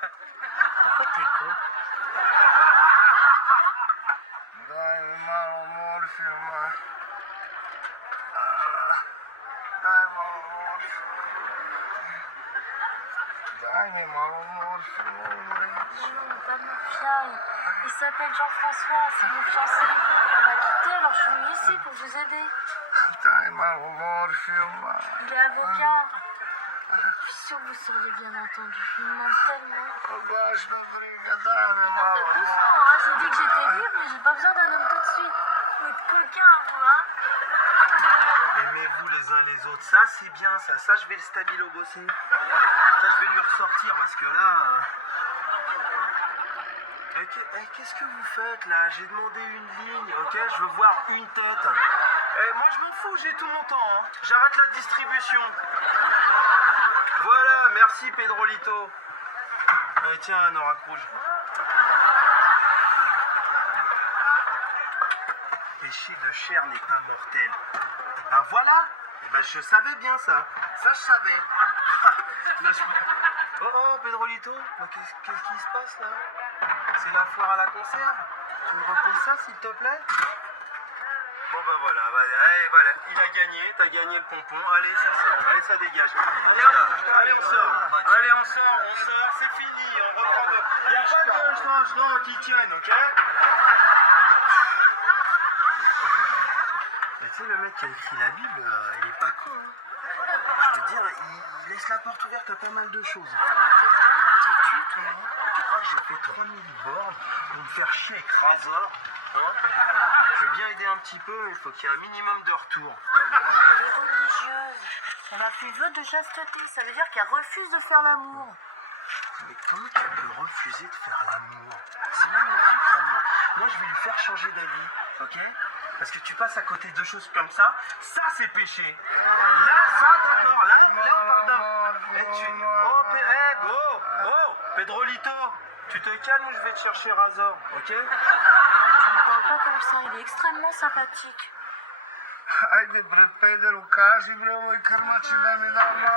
Pourquoi t'es con? Il s'appelle Jean-François, c'est mon fiancé. Il m'a quitté, alors je suis venue ici pour vous aider. Il est avocat. Je suis sûre que vous seriez bien entendu. Il me manque tellement. Doucement, hein, j'ai dit que j'étais libre, mais j'ai pas besoin d'un homme tout de suite. Vous êtes coquin, vous, hein. Aimez-vous les uns les autres. Ça, c'est bien, ça. Ça, je vais le stabilo bosser. Ça, je vais lui ressortir parce que là... Qu'est-ce que vous faites là? J'ai demandé une ligne, ok? Je veux voir une tête. Moi je m'en fous, j'ai tout mon temps. Hein. J'arrête la distribution. Voilà, merci Pedrolito. Tiens, un oracle rouge. Péché de chair n'est pas mortel. Ben voilà. Ben je savais bien ça. Ça je savais. Oh Pedrolito, qu'est-ce qui se passe là? C'est la foire à la conserve. Tu me reposes ça, s'il te plaît? Bon, bah voilà, allez, voilà. Il a gagné, t'as gagné le pompon. Allez, ça sort. Allez, ça dégage. Allez, on sort. Allez, on sort, c'est fini. On reprend de... Il n'y a pas de changement qui tienne, ok? Mais tu sais, le mec qui a écrit la Bible, il est pas con, hein. Je veux dire, il laisse la porte ouverte à pas mal de choses. Sais-tu, toi, tu crois que j'ai fait 3000 bornes pour me faire chier avec Razor? Je veux bien aider un petit peu, mais il faut qu'il y ait un minimum de retour. Religieuse. Elle a fait vœu de chasteté, ça veut dire qu'elle refuse de faire l'amour. Mais comment tu peux refuser de faire l'amour? C'est magnifique l'amour. Moi je vais lui faire changer d'avis, ok? Parce que tu passes à côté de choses comme ça c'est péché. Là, ça, d'accord, là on parle d'un... Et tu... Oh, Pedrolito, tu te calmes ou je vais te chercher Razor, ok? Tu ne parles pas comme ça, il est extrêmement sympathique. Ajde, pred peder, ukaži bre ovoj krmači da mi da malo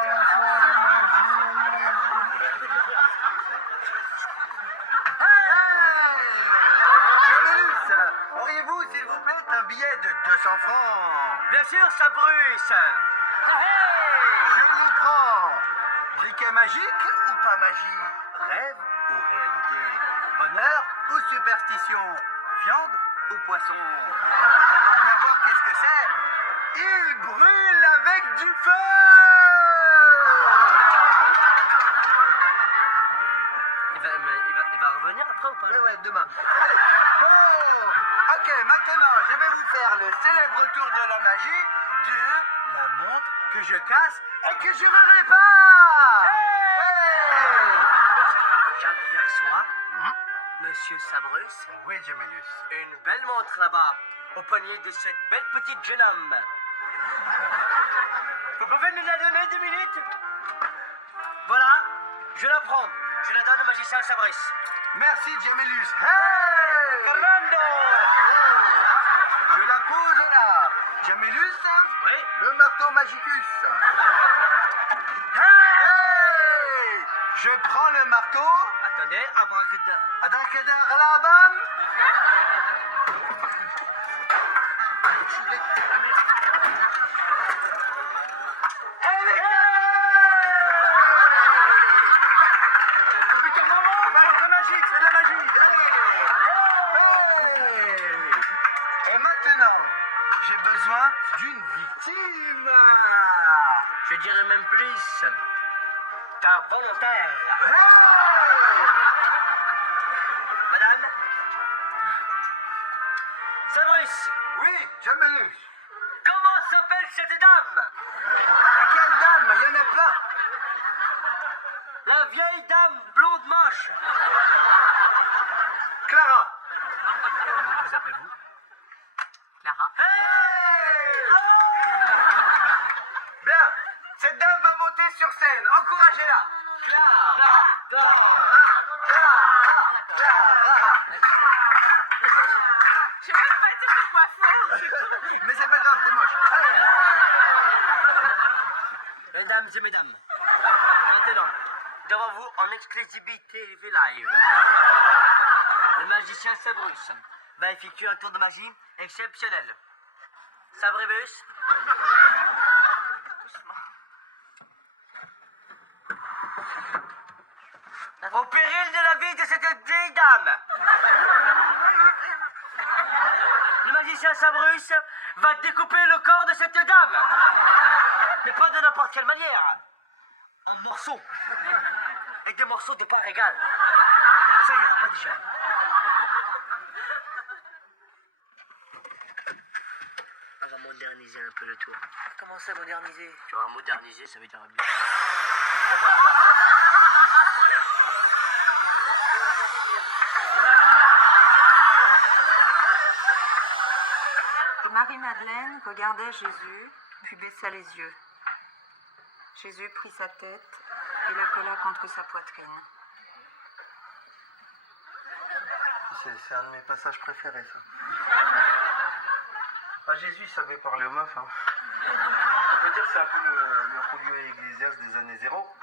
Jamélus, auriez-vous, s'il vous plaît, un billet de 200 francs? Bien sûr, ça bruisse. Je m'y prends. Briquet magique ou pas magique? Rêve ou réalité? Bonheur ou superstition? Viande ou poisson? Je veux bien voir qu'est-ce que c'est. Il brûle avec du feu! Il va revenir après ou pas? Ouais, demain. Allez. Oh, ok, maintenant, je vais vous faire le célèbre tour de la magie de la montre, que je casse et que je répare. J'aperçois Monsieur Sabrus. Oui, Gemelius. Une belle montre là-bas, au poignet de cette belle petite jeune homme. Vous pouvez nous la donner 2 minutes? Voilà, je la prends. Je la donne au magicien Sabrus. Merci, Gemelius. Hey! Fernando! Je la pose là. Gemelius, Oui? le marteau magicus. Hey! Je prends le marteau. Attendez, abracadabra. Abracadabra. C'est de la magie. Et maintenant, j'ai besoin d'une victime. Je dirais même plus. Ta volontaire. Madame? Sabrus, Oui, Gemelius. comment s'appelle cette dame? Quelle dame? Il y en a plein. La vieille dame blonde moche. Clara. Comment vous appelez-vous? Clara. Bien. Cette dame va monter sur scène. Encouragez-la. Je vais pas être une coiffeur. Mais c'est pas grave, t'es moche. Allez. Mesdames et mesdames, maintenant, devant vous, en exclusivité live, le magicien Sabrus va effectuer un tour de magie exceptionnel. Sabrus, au péril de la vie de cette vieille dame, le magicien Sabrus va découper le corps de cette dame. Mais pas de n'importe quelle manière. En morceaux. Et des morceaux de part égale. Comme ça, il n'y aura pas de gêne. On va moderniser un peu le tour. Comment ça, moderniser? Tu vas moderniser, ça veut dire bien. Et Marie-Madeleine regardait Jésus, puis baissa les yeux. Jésus prit sa tête et la colla contre sa poitrine. C'est un de mes passages préférés, ça. Ah, Jésus savait parler aux meufs, hein. On peut dire que c'est un peu le Julio Iglesias des années 0.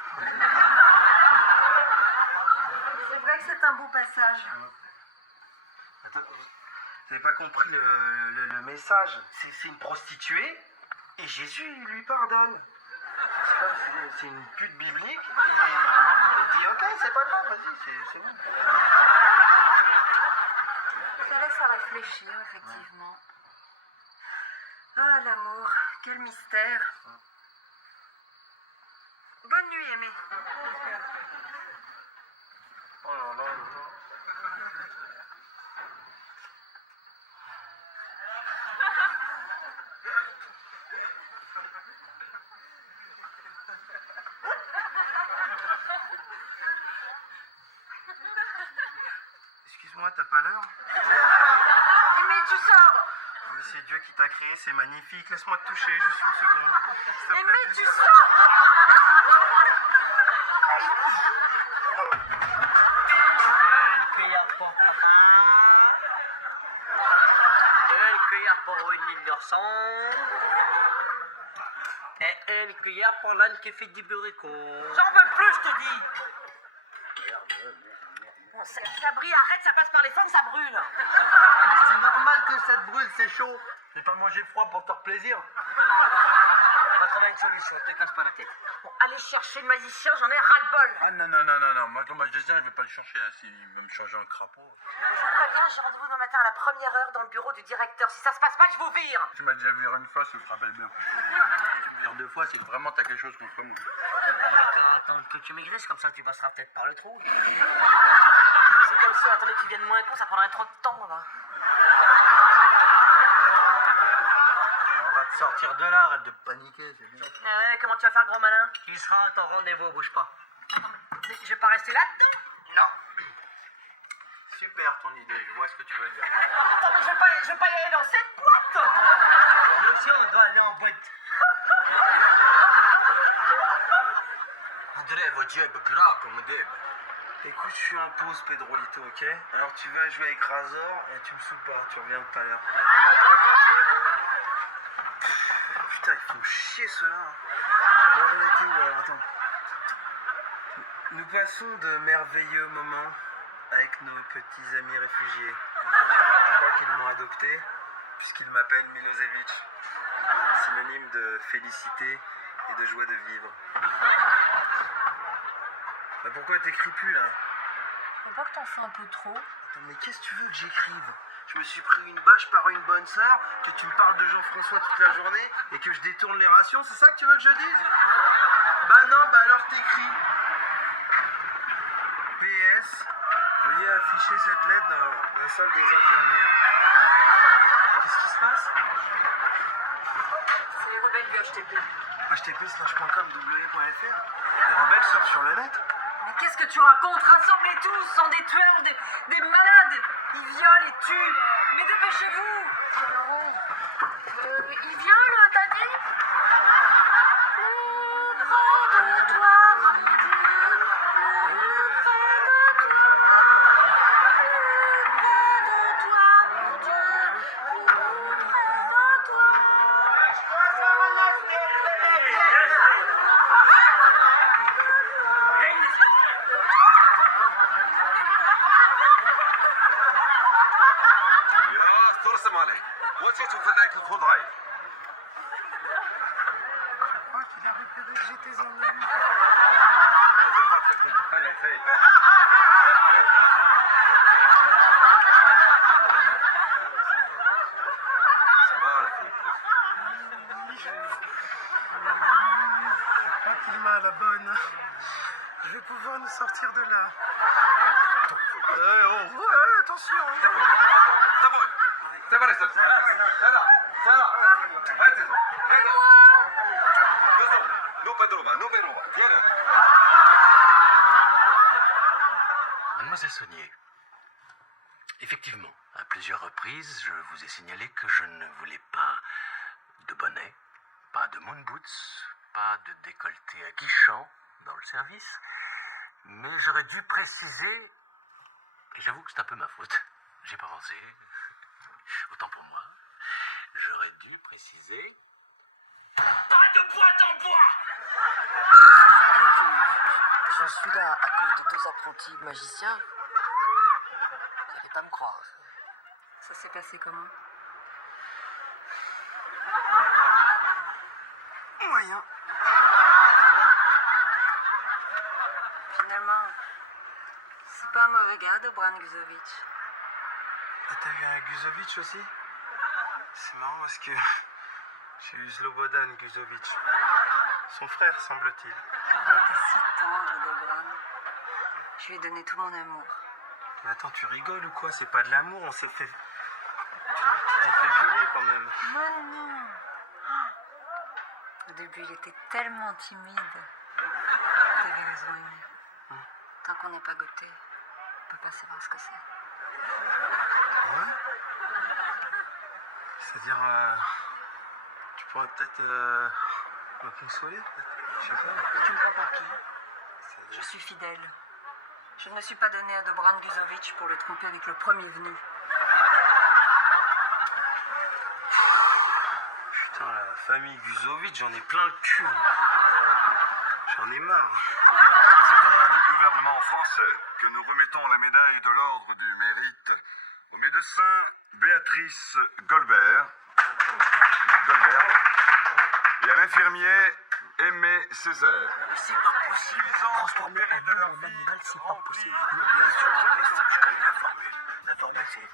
C'est vrai que c'est un beau passage. Attends, vous n'avez pas compris le message. C'est une prostituée et Jésus il lui pardonne. C'est comme si c'est une pute biblique et il dit ok, c'est pas grave, vas-y, c'est bon. Ça laisse à réfléchir, effectivement. Ah, l'amour, quel mystère. Bonne nuit, Aimé. Oh là là là là. Excuse-moi, t'as pas l'heure? Aimé, tu sors. Mais c'est Dieu qui t'a créé, c'est magnifique. Laisse-moi te toucher juste une seconde. S'il te plaît, Aimé, juste- tu sors. Une cuillère pour papa. Une cuillère pour une innocent. Et une cuillère pour l'âne qui fait du burricot. J'en veux plus, je te dis. Bon, Sabri, arrête, ça passe par les fentes, ça brûle. C'est normal que ça te brûle, c'est chaud. J'ai pas mangé froid pour te faire plaisir. On va trouver une solution, te casse pas la tête. Bon, allez chercher le magicien, j'en ai ras-le-bol. Ah non, moi comme magicien, je vais pas le chercher, hein, s'il va me changer un crapaud. Je vous préviens, j'ai rendez-vous demain matin à la première heure dans le bureau du directeur. Si ça se passe mal, je vous vire. Tu m'as déjà viré une fois, ça te rappelle bien. Tu me vires 2 fois, c'est que vraiment t'as quelque chose contre moi. D'accord, attends que tu maigrisses, comme ça tu passeras peut-être par le trou. C'est comme si, attendez qu'ils viennent moins con, ça prendrait trop de temps, là. On va te sortir de là, arrête de paniquer, c'est bien. Ah ouais, comment tu vas faire, gros malin? Tu seras à ton rendez-vous, bouge pas. Mais je vais pas rester là? Super ton idée, je vois ce que tu veux dire. Attends, mais je vais pas y aller dans cette boîte! Nous aussi, on doit aller en boîte. André, votre Dieu est gras comme des. Écoute, je suis en pause, Pedrolito, ok? Alors tu vas jouer avec Razor et tu me saoules pas, tu reviens tout à l'heure. Putain, ils font chier ceux-là. Bon, j'en étais où alors? Attends. Nous passons de merveilleux moments avec nos petits amis réfugiés. Je crois qu'ils m'ont adopté puisqu'ils m'appellent Milosevic. Synonyme de félicité et de joie de vivre. Bah pourquoi t'écris plus là? Tu veux pas que t'en fais un peu trop? Attends, mais qu'est-ce que tu veux que j'écrive? Je me suis pris une bâche par une bonne sœur, que tu me parles de Jean-François toute la journée et que je détourne les rations, c'est ça que tu veux que je dise? Bah non, bah alors t'écris. PS, veuillez afficher cette lettre dans la salle des infirmières. Qu'est-ce qui se passe? C'est les rebelles du HTP. http://com.fr. Les rebelles sortent sur le net? Mais qu'est-ce que tu racontes? Rassemblez tous, ce sont des tueurs, des malades. Ils violent et tuent. Mais dépêchez-vous. Il vient, là, t'as dit? Plus près de toi, mon Dieu. Plus près de toi. Plus près de toi, mon Dieu. Plus près de toi. يا ترسم علي وجهته في ذاك الخضراء Oh, tu l'as repéré que j'étais un homme. Fatima, la bonne. Je vais pouvoir nous sortir de là. Ouais, attention. Mademoiselle Saunier, effectivement, à plusieurs reprises, je vous ai signalé que je ne voulais pas de bonnet, pas de moon boots, pas de décolleté aguichant dans le service, mais j'aurais dû préciser, et j'avoue que c'est un peu ma faute, j'ai pas pensé, autant pour moi, j'aurais dû préciser... Pas de boîte en bois! J'en suis là à cause de deux apprentis magiciens. Vous n'allez pas me croire. Ça s'est passé comment? Moyen. Finalement, c'est pas un mauvais gars, Dobran Guzovic. Ah, t'as vu un Guzovic aussi? C'est marrant parce que j'ai eu Slobodan Guzovic. Son frère, semble-t-il. Il a été si tendre, Dobran. Je lui ai donné tout mon amour. Mais attends, tu rigoles ou quoi? C'est pas de l'amour, on s'est fait... Tu t'es fait violer quand même. Non. Au début, il était tellement timide. T'avais raison, Émile. Tant qu'on n'est pas goûté, on peut pas savoir ce que c'est. Ouais? C'est-à-dire... tu pourrais peut-être... me consoler? Je sais pas. Tu me prends pour qui? Je suis fidèle. Je ne me suis pas donné à Dobran Guzovic pour le tromper avec le premier venu. Putain, la famille Guzovic, j'en ai plein le cul. J'en ai marre. C'est au nom du gouvernement français que nous remettons la médaille de l'ordre du mérite au médecin Béatrice Goldberg et à l'infirmier Aimé Césaire. C'est pas possible. Transformer de leur vie, c'est pas possible. La formule, c'est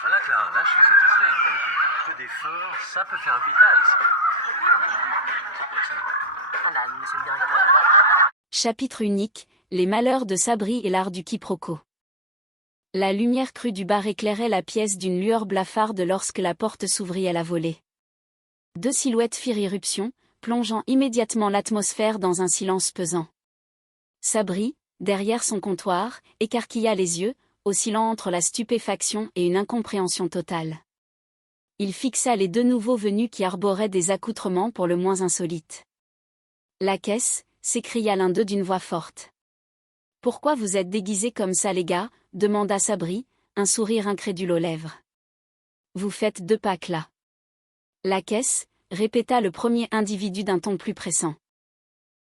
Voilà, Clara, là, je suis satisfait. Un peu d'effort, ça peut faire un pital ici. C'est pas ça. Voilà, monsieur le directeur. Chapitre unique, les malheurs de Sabri et l'art du quiproquo. La lumière crue du bar éclairait la pièce d'une lueur blafarde lorsque la porte s'ouvrit à la volée. 2 silhouettes firent irruption, plongeant immédiatement l'atmosphère dans un silence pesant. Sabri, derrière son comptoir, écarquilla les yeux, oscillant entre la stupéfaction et une incompréhension totale. Il fixa les 2 nouveaux venus qui arboraient des accoutrements pour le moins insolites. « La caisse !» s'écria l'un d'eux d'une voix forte. « Pourquoi vous êtes déguisés comme ça les gars ?» demanda Sabri, un sourire incrédule aux lèvres. « Vous faites 2 Pâques là. »« La caisse !» répéta le premier individu d'un ton plus pressant.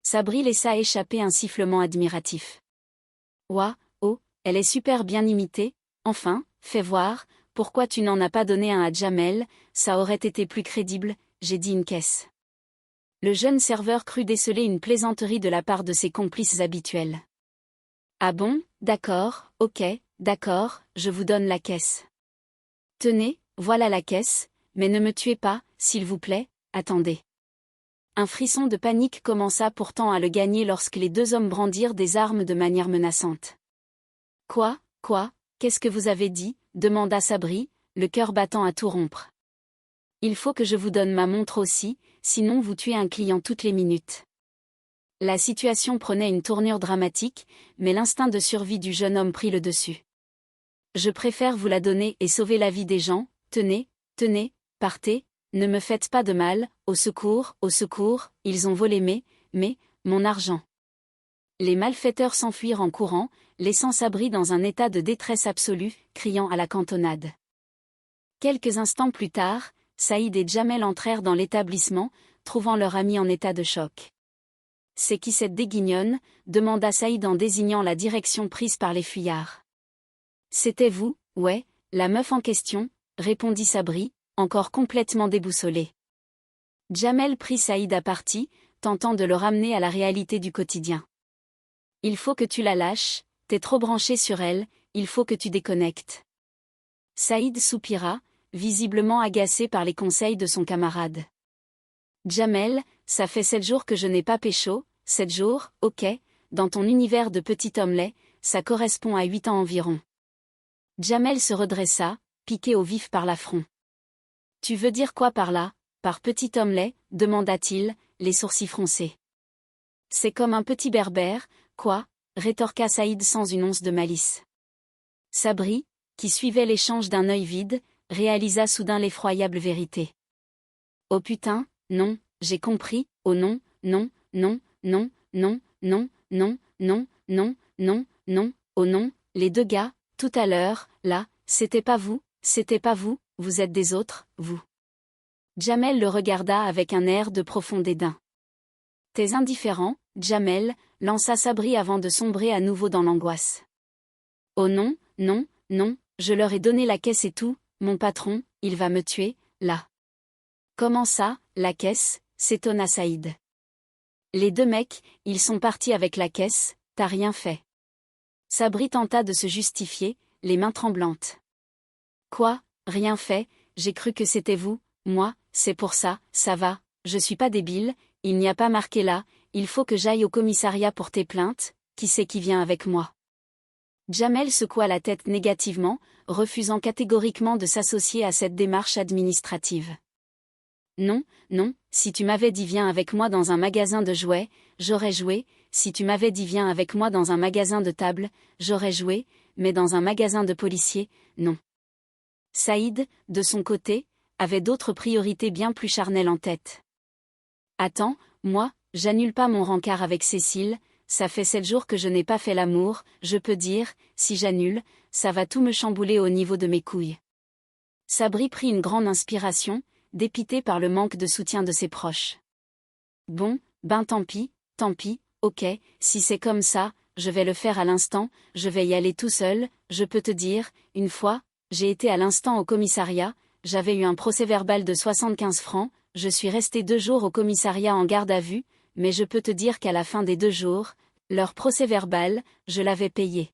Sabri laissa échapper un sifflement admiratif. « Ouah, oh, elle est super bien imitée, enfin, fais voir, pourquoi tu n'en as pas donné un à Jamel, ça aurait été plus crédible, j'ai dit une caisse. » Le jeune serveur crut déceler une plaisanterie de la part de ses complices habituels. « Ah bon, d'accord, ok, d'accord, je vous donne la caisse. »« Tenez, voilà la caisse, mais ne me tuez pas, s'il vous plaît, attendez. » Un frisson de panique commença pourtant à le gagner lorsque les 2 hommes brandirent des armes de manière menaçante. « Quoi, qu'est-ce que vous avez dit ?» demanda Sabri, le cœur battant à tout rompre. « Il faut que je vous donne ma montre aussi, sinon vous tuez un client toutes les minutes. » La situation prenait une tournure dramatique, mais l'instinct de survie du jeune homme prit le dessus. « Je préfère vous la donner et sauver la vie des gens, tenez, partez, ne me faites pas de mal, au secours, ils ont volé mon argent. » Les malfaiteurs s'enfuirent en courant, laissant Sabri dans un état de détresse absolue, criant à la cantonade. Quelques instants plus tard, Saïd et Jamel entrèrent dans l'établissement, trouvant leur ami en état de choc. « C'est qui cette déguignonne ?» demanda Saïd en désignant la direction prise par les fuyards. « C'était vous, ouais, la meuf en question », répondit Sabri, encore complètement déboussolé. Jamel prit Saïd à partie, tentant de le ramener à la réalité du quotidien. « Il faut que tu la lâches, t'es trop branché sur elle, il faut que tu déconnectes. » Saïd soupira, visiblement agacé par les conseils de son camarade. « Jamel, ça fait 7 jours que je n'ai pas pécho, 7 jours, ok, dans ton univers de petit homme laid, ça correspond à 8 ans environ. » Jamel se redressa, piqué au vif par l'affront. « Tu veux dire quoi par là, par petit homme laid ?» demanda-t-il, les sourcils froncés. « C'est comme un petit berbère, quoi ?» rétorqua Saïd sans une once de malice. Sabri, qui suivait l'échange d'un œil vide, réalisa soudain l'effroyable vérité. « Oh putain, non, j'ai compris, oh non, oh non, les 2 gars, tout à l'heure, là, c'était pas vous, vous êtes des autres, vous. » Jamel le regarda avec un air de profond dédain. « T'es indifférent, Jamel », lança Sabri avant de sombrer à nouveau dans l'angoisse. « Oh non, je leur ai donné la caisse et tout, mon patron, il va me tuer, là. » « Comment ça, la caisse ?» s'étonna Saïd. « Les 2 mecs, ils sont partis avec la caisse, t'as rien fait. » Sabri tenta de se justifier, les mains tremblantes. « Quoi, rien fait, j'ai cru que c'était vous, moi, c'est pour ça, ça va, je suis pas débile, il n'y a pas marqué là, il faut que j'aille au commissariat pour tes plaintes, qui c'est qui vient avec moi ?» Jamel secoua la tête négativement, refusant catégoriquement de s'associer à cette démarche administrative. « Non, si tu m'avais dit viens avec moi dans un magasin de jouets, j'aurais joué, si tu m'avais dit viens avec moi dans un magasin de table, j'aurais joué, mais dans un magasin de policiers, non. » Saïd, de son côté, avait d'autres priorités bien plus charnelles en tête. « Attends, moi, j'annule pas mon rencard avec Cécile, ça fait 7 jours que je n'ai pas fait l'amour, je peux dire, si j'annule, ça va tout me chambouler au niveau de mes couilles. » Sabri prit une grande inspiration, dépité par le manque de soutien de ses proches. « Bon, ben tant pis, ok, si c'est comme ça, je vais le faire à l'instant, je vais y aller tout seul, je peux te dire, une fois, j'ai été à l'instant au commissariat, j'avais eu un procès-verbal de 75 francs, je suis resté 2 jours au commissariat en garde à vue, mais je peux te dire qu'à la fin des 2 jours, leur procès-verbal, je l'avais payé. »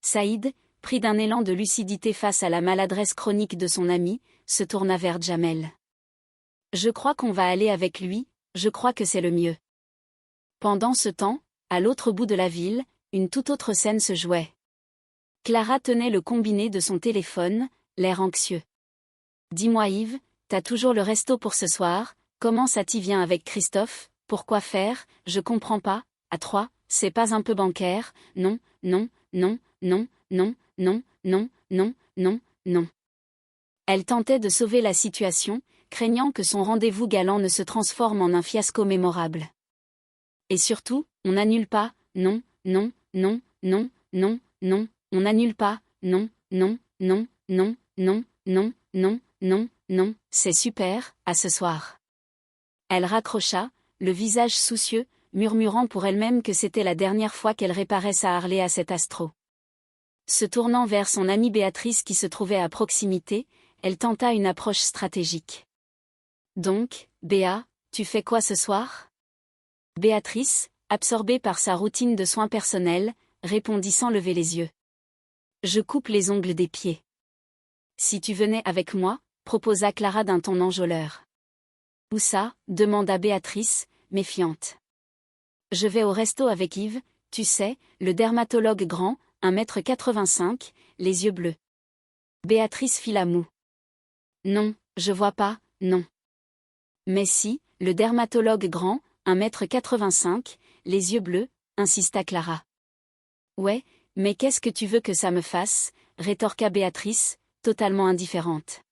Saïd, pris d'un élan de lucidité face à la maladresse chronique de son ami, se tourna vers Jamel. « Je crois qu'on va aller avec lui, je crois que c'est le mieux. » Pendant ce temps, à l'autre bout de la ville, une toute autre scène se jouait. Clara tenait le combiné de son téléphone, l'air anxieux. Dis-moi Yves, t'as toujours le resto pour ce soir, comment ça t'y vient avec Christophe, pourquoi faire, je comprends pas, à 3, c'est pas un peu bancaire, non, non, non, non, non, non, non, non, non, non. Elle tentait de sauver la situation, craignant que son rendez-vous galant ne se transforme en un fiasco mémorable. Et surtout, on n'annule pas, non, non, non, non, non, non, on n'annule pas, non, non, non, non, non, non, non, non, non, c'est super, à ce soir. Elle raccrocha, le visage soucieux, murmurant pour elle-même que c'était la dernière fois qu'elle réparait sa Harley à cet astro. Se tournant vers son amie Béatrice qui se trouvait à proximité, elle tenta une approche stratégique. Donc, Béa, tu fais quoi ce soir ? Béatrice, absorbée par sa routine de soins personnels, répondit sans lever les yeux. Je coupe les ongles des pieds. Si tu venais avec moi, proposa Clara d'un ton enjôleur. Où ça ? Demanda Béatrice, méfiante. Je vais au resto avec Yves, tu sais, le dermatologue grand, 1,85 m, les yeux bleus. Béatrice fit la moue. Non, je vois pas, non. Mais si, le dermatologue grand, 1,85 m, les yeux bleus, insista Clara. Ouais, mais qu'est-ce que tu veux que ça me fasse ? Rétorqua Béatrice, totalement indifférente.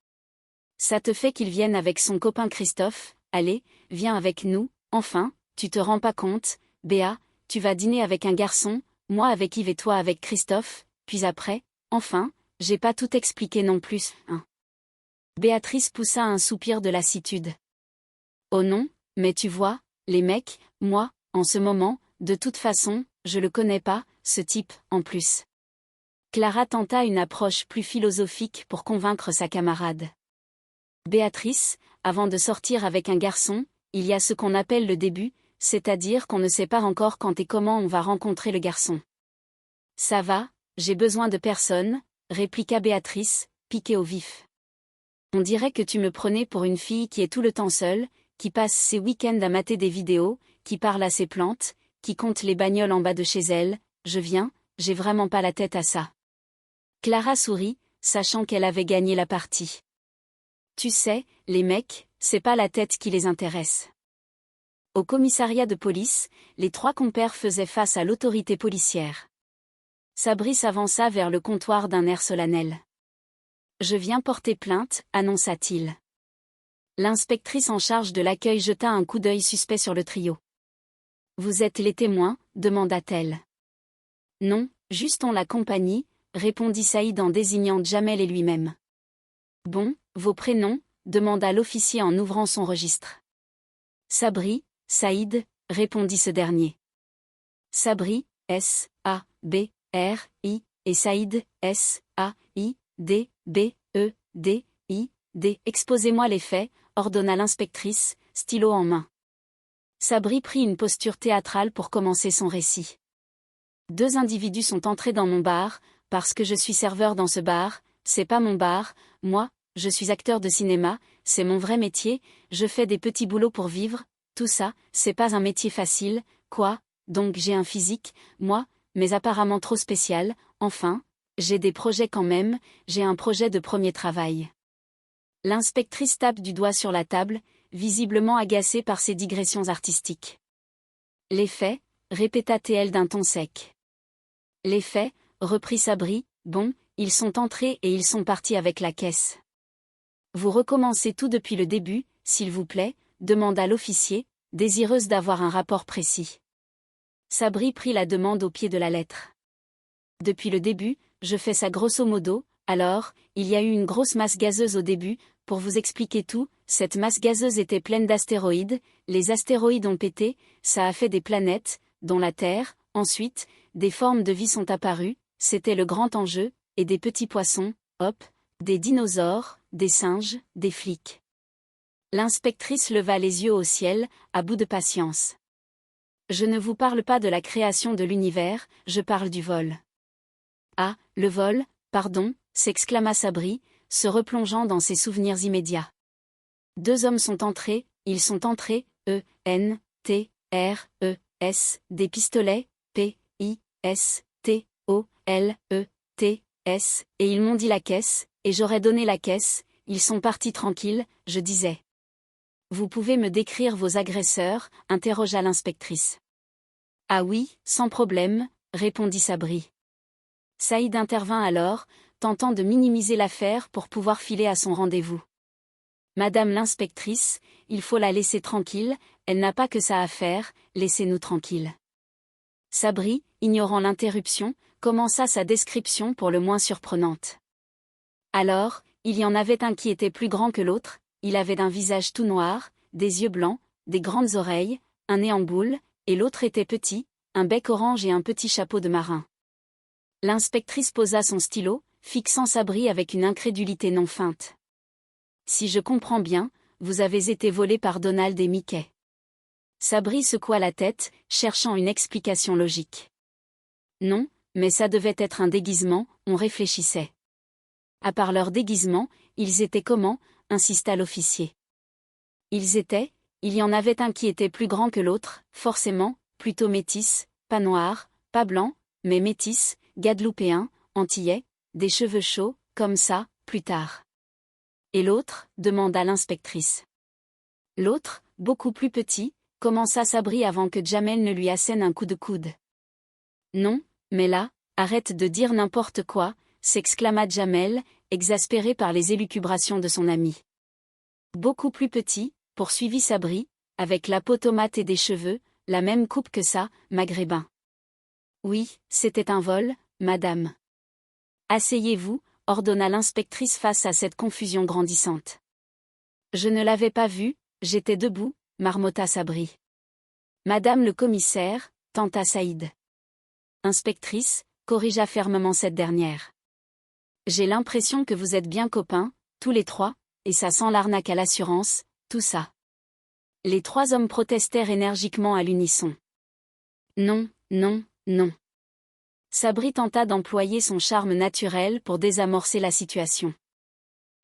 Ça te fait qu'il vienne avec son copain Christophe, allez, viens avec nous, enfin, tu te rends pas compte, Béa, tu vas dîner avec un garçon, moi avec Yves et toi avec Christophe, puis après, enfin, j'ai pas tout expliqué non plus, hein. Béatrice poussa un soupir de lassitude. Oh non, mais tu vois, les mecs, moi, en ce moment, de toute façon, je le connais pas, ce type, en plus. Clara tenta une approche plus philosophique pour convaincre sa camarade. Béatrice, avant de sortir avec un garçon, il y a ce qu'on appelle le début, c'est-à-dire qu'on ne sait pas encore quand et comment on va rencontrer le garçon. Ça va, j'ai besoin de personne, répliqua Béatrice, piquée au vif. On dirait que tu me prenais pour une fille qui est tout le temps seule, qui passe ses week-ends à mater des vidéos, qui parle à ses plantes, qui compte les bagnoles en bas de chez elle, je viens, j'ai vraiment pas la tête à ça. Clara sourit, sachant qu'elle avait gagné la partie. Tu sais, les mecs, c'est pas la tête qui les intéresse. Au commissariat de police, les trois compères faisaient face à l'autorité policière. Sabri s'avança vers le comptoir d'un air solennel. Je viens porter plainte, annonça-t-il. L'inspectrice en charge de l'accueil jeta un coup d'œil suspect sur le trio. Vous êtes les témoins, demanda-t-elle. Non, juste on l'accompagne, répondit Saïd en désignant Jamel et lui-même. Bon, vos prénoms, demanda l'officier en ouvrant son registre. Sabri, Saïd, répondit ce dernier. Sabri, S-A-B-R-I, et Saïd, S-A-I-D-B-E-D-I-D. Exposez-moi les faits, ordonna l'inspectrice, stylo en main. Sabri prit une posture théâtrale pour commencer son récit. 2 individus sont entrés dans mon bar, parce que je suis serveur dans ce bar, c'est pas mon bar, moi, je suis acteur de cinéma, c'est mon vrai métier, je fais des petits boulots pour vivre, tout ça, c'est pas un métier facile, quoi, donc j'ai un physique, moi, mais apparemment trop spécial, enfin, j'ai des projets quand même, j'ai un projet de premier travail. L'inspectrice tape du doigt sur la table, visiblement agacée par ses digressions artistiques. Les faits, répéta-t-elle d'un ton sec. Les faits, reprit Sabri, bon, ils sont entrés et ils sont partis avec la caisse. Vous recommencez tout depuis le début, s'il vous plaît, demanda l'officier, désireuse d'avoir un rapport précis. Sabri prit la demande au pied de la lettre. Depuis le début, je fais ça grosso modo, alors, il y a eu une grosse masse gazeuse au début, pour vous expliquer tout, cette masse gazeuse était pleine d'astéroïdes, les astéroïdes ont pété, ça a fait des planètes, dont la Terre, ensuite, des formes de vie sont apparues, c'était le grand enjeu, et des petits poissons, hop, des dinosaures, des singes, des flics. L'inspectrice leva les yeux au ciel, à bout de patience. Je ne vous parle pas de la création de l'univers, je parle du vol. Ah, le vol, pardon, s'exclama Sabri, se replongeant dans ses souvenirs immédiats. 2 hommes sont entrés, ils sont entrés, E-N-T-R-E, des pistolets, P-I-S-T-O-L-E-T-S, et ils m'ont dit la caisse, et j'aurais donné la caisse, ils sont partis tranquilles, je disais. Vous pouvez me décrire vos agresseurs, interrogea l'inspectrice. Ah oui, sans problème, répondit Sabri. Saïd intervint alors, tentant de minimiser l'affaire pour pouvoir filer à son rendez-vous. Madame l'inspectrice, il faut la laisser tranquille, elle n'a pas que ça à faire, laissez-nous tranquilles. Sabri, ignorant l'interruption, commença sa description pour le moins surprenante. Alors, il y en avait un qui était plus grand que l'autre, il avait un visage tout noir, des yeux blancs, des grandes oreilles, un nez en boule, et l'autre était petit, un bec orange et un petit chapeau de marin. L'inspectrice posa son stylo, fixant Sabri avec une incrédulité non feinte. Si je comprends bien, vous avez été volé par Donald et Mickey. Sabri secoua la tête, cherchant une explication logique. Non, mais ça devait être un déguisement, on réfléchissait. À part leur déguisement, ils étaient comment, insista l'officier. Il y en avait un qui était plus grand que l'autre, forcément, plutôt métis, pas noir, pas blanc, mais métis, guadeloupéen, antillais, des cheveux chauds, comme ça, plus tard. Et l'autre, demanda l'inspectrice. L'autre, beaucoup plus petit, commença Sabri avant que Jamel ne lui assène un coup de coude. Non, mais là, arrête de dire n'importe quoi, s'exclama Jamel, exaspéré par les élucubrations de son ami. Beaucoup plus petit, poursuivit Sabri, avec la peau tomate et des cheveux, la même coupe que ça, maghrébin. Oui, c'était un vol, madame. Asseyez-vous, ordonna l'inspectrice face à cette confusion grandissante. Je ne l'avais pas vu, j'étais debout, marmotta Sabri. Madame le commissaire, tenta Saïd. Inspectrice, corrigea fermement cette dernière. J'ai l'impression que vous êtes bien copains, tous les trois, et ça sent l'arnaque à l'assurance, tout ça. Les trois hommes protestèrent énergiquement à l'unisson. Non, non, non. Sabri tenta d'employer son charme naturel pour désamorcer la situation.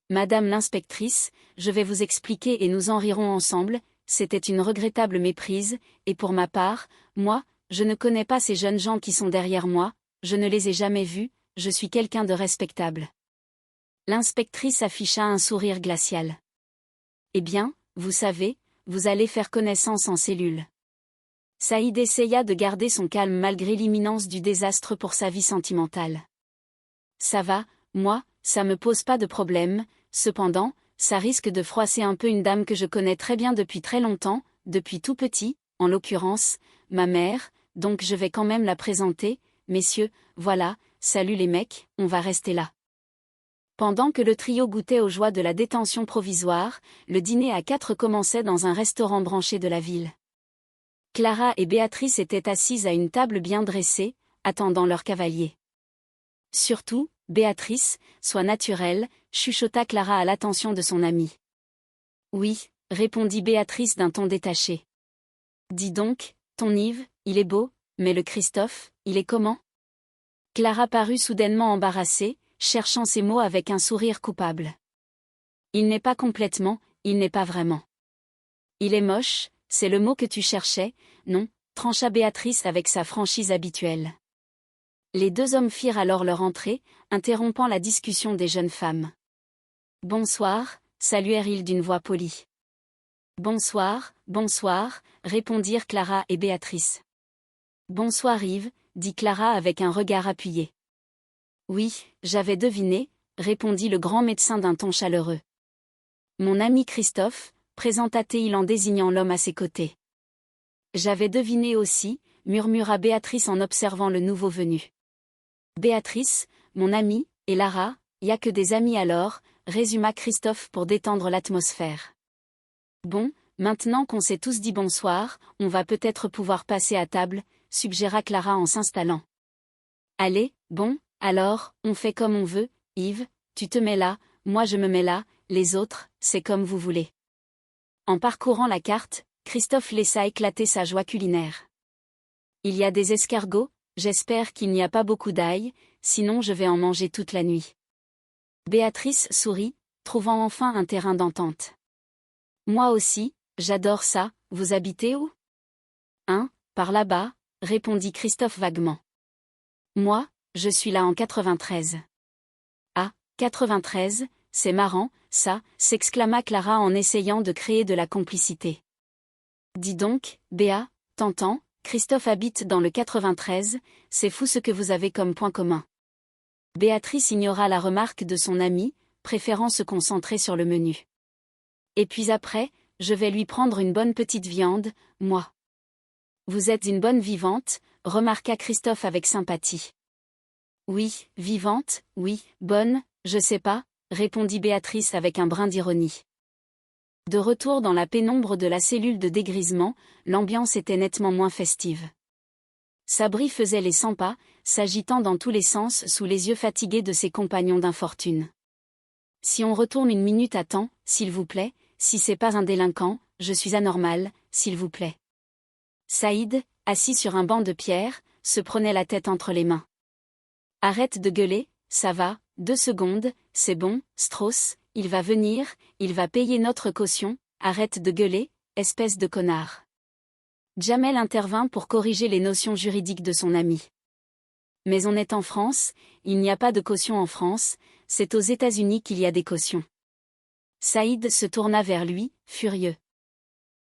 Madame l'inspectrice, je vais vous expliquer et nous en rirons ensemble, c'était une regrettable méprise, et pour ma part, moi, je ne connais pas ces jeunes gens qui sont derrière moi, je ne les ai jamais vus, je suis quelqu'un de respectable. L'inspectrice afficha un sourire glacial. Eh bien, vous savez, vous allez faire connaissance en cellule. Saïd essaya de garder son calme malgré l'imminence du désastre pour sa vie sentimentale. Ça va, moi, ça me pose pas de problème, cependant, ça risque de froisser un peu une dame que je connais très bien depuis très longtemps, depuis tout petit, en l'occurrence, ma mère, donc je vais quand même la présenter, messieurs, voilà, salut les mecs, on va rester là. Pendant que le trio goûtait aux joies de la détention provisoire, le dîner à 4 commençait dans un restaurant branché de la ville. Clara et Béatrice étaient assises à une table bien dressée, attendant leur cavalier. Surtout, Béatrice, sois naturelle, chuchota Clara à l'attention de son amie. Oui, répondit Béatrice d'un ton détaché. Dis donc, ton Yves, il est beau, mais le Christophe, il est comment? Clara parut soudainement embarrassée, cherchant ses mots avec un sourire coupable. Il n'est pas complètement, il n'est pas vraiment. Il est moche, c'est le mot que tu cherchais, non, trancha Béatrice avec sa franchise habituelle. Les deux hommes firent alors leur entrée, interrompant la discussion des jeunes femmes. Bonsoir, saluèrent-ils d'une voix polie. Bonsoir, bonsoir, répondirent Clara et Béatrice. Bonsoir Yves, dit Clara avec un regard appuyé. Oui, j'avais deviné, répondit le grand médecin d'un ton chaleureux. Mon ami Christophe, présenta-t-il en désignant l'homme à ses côtés. J'avais deviné aussi, murmura Béatrice en observant le nouveau venu. Béatrice, mon ami, et Lara, y a que des amis alors, résuma Christophe pour détendre l'atmosphère. Bon, maintenant qu'on s'est tous dit bonsoir, on va peut-être pouvoir passer à table, suggéra Clara en s'installant. Allez, bon, alors, on fait comme on veut, Yves, tu te mets là, moi je me mets là, les autres, c'est comme vous voulez. En parcourant la carte, Christophe laissa éclater sa joie culinaire. Il y a des escargots, j'espère qu'il n'y a pas beaucoup d'ail, sinon je vais en manger toute la nuit. Béatrice sourit, trouvant enfin un terrain d'entente. Moi aussi, j'adore ça, vous habitez où? Hein, Par là-bas, répondit Christophe vaguement. Moi, je suis là en 93. Ah, 93, c'est marrant, ça, s'exclama Clara en essayant de créer de la complicité. Dis donc, Béa, t'entends, Christophe habite dans le 93, c'est fou ce que vous avez comme point commun. Béatrice ignora la remarque de son amie, préférant se concentrer sur le menu. Et puis après, je vais lui prendre une bonne petite viande, moi. Vous êtes une bonne vivante, remarqua Christophe avec sympathie. Oui, vivante, oui, bonne, je sais pas, répondit Béatrice avec un brin d'ironie. De retour dans la pénombre de la cellule de dégrisement, l'ambiance était nettement moins festive. Sabri faisait les 100 pas, s'agitant dans tous les sens sous les yeux fatigués de ses compagnons d'infortune. Si on retourne une minute à temps, s'il vous plaît, si c'est pas un délinquant, je suis anormal, s'il vous plaît. Saïd, assis sur un banc de pierre, se prenait la tête entre les mains. Arrête de gueuler, ça va, 2 secondes, c'est bon, Strauss, il va venir, il va payer notre caution, arrête de gueuler, espèce de connard. Jamel intervint pour corriger les notions juridiques de son ami. Mais on est en France, il n'y a pas de caution en France, c'est aux États-Unis qu'il y a des cautions. Saïd se tourna vers lui, furieux.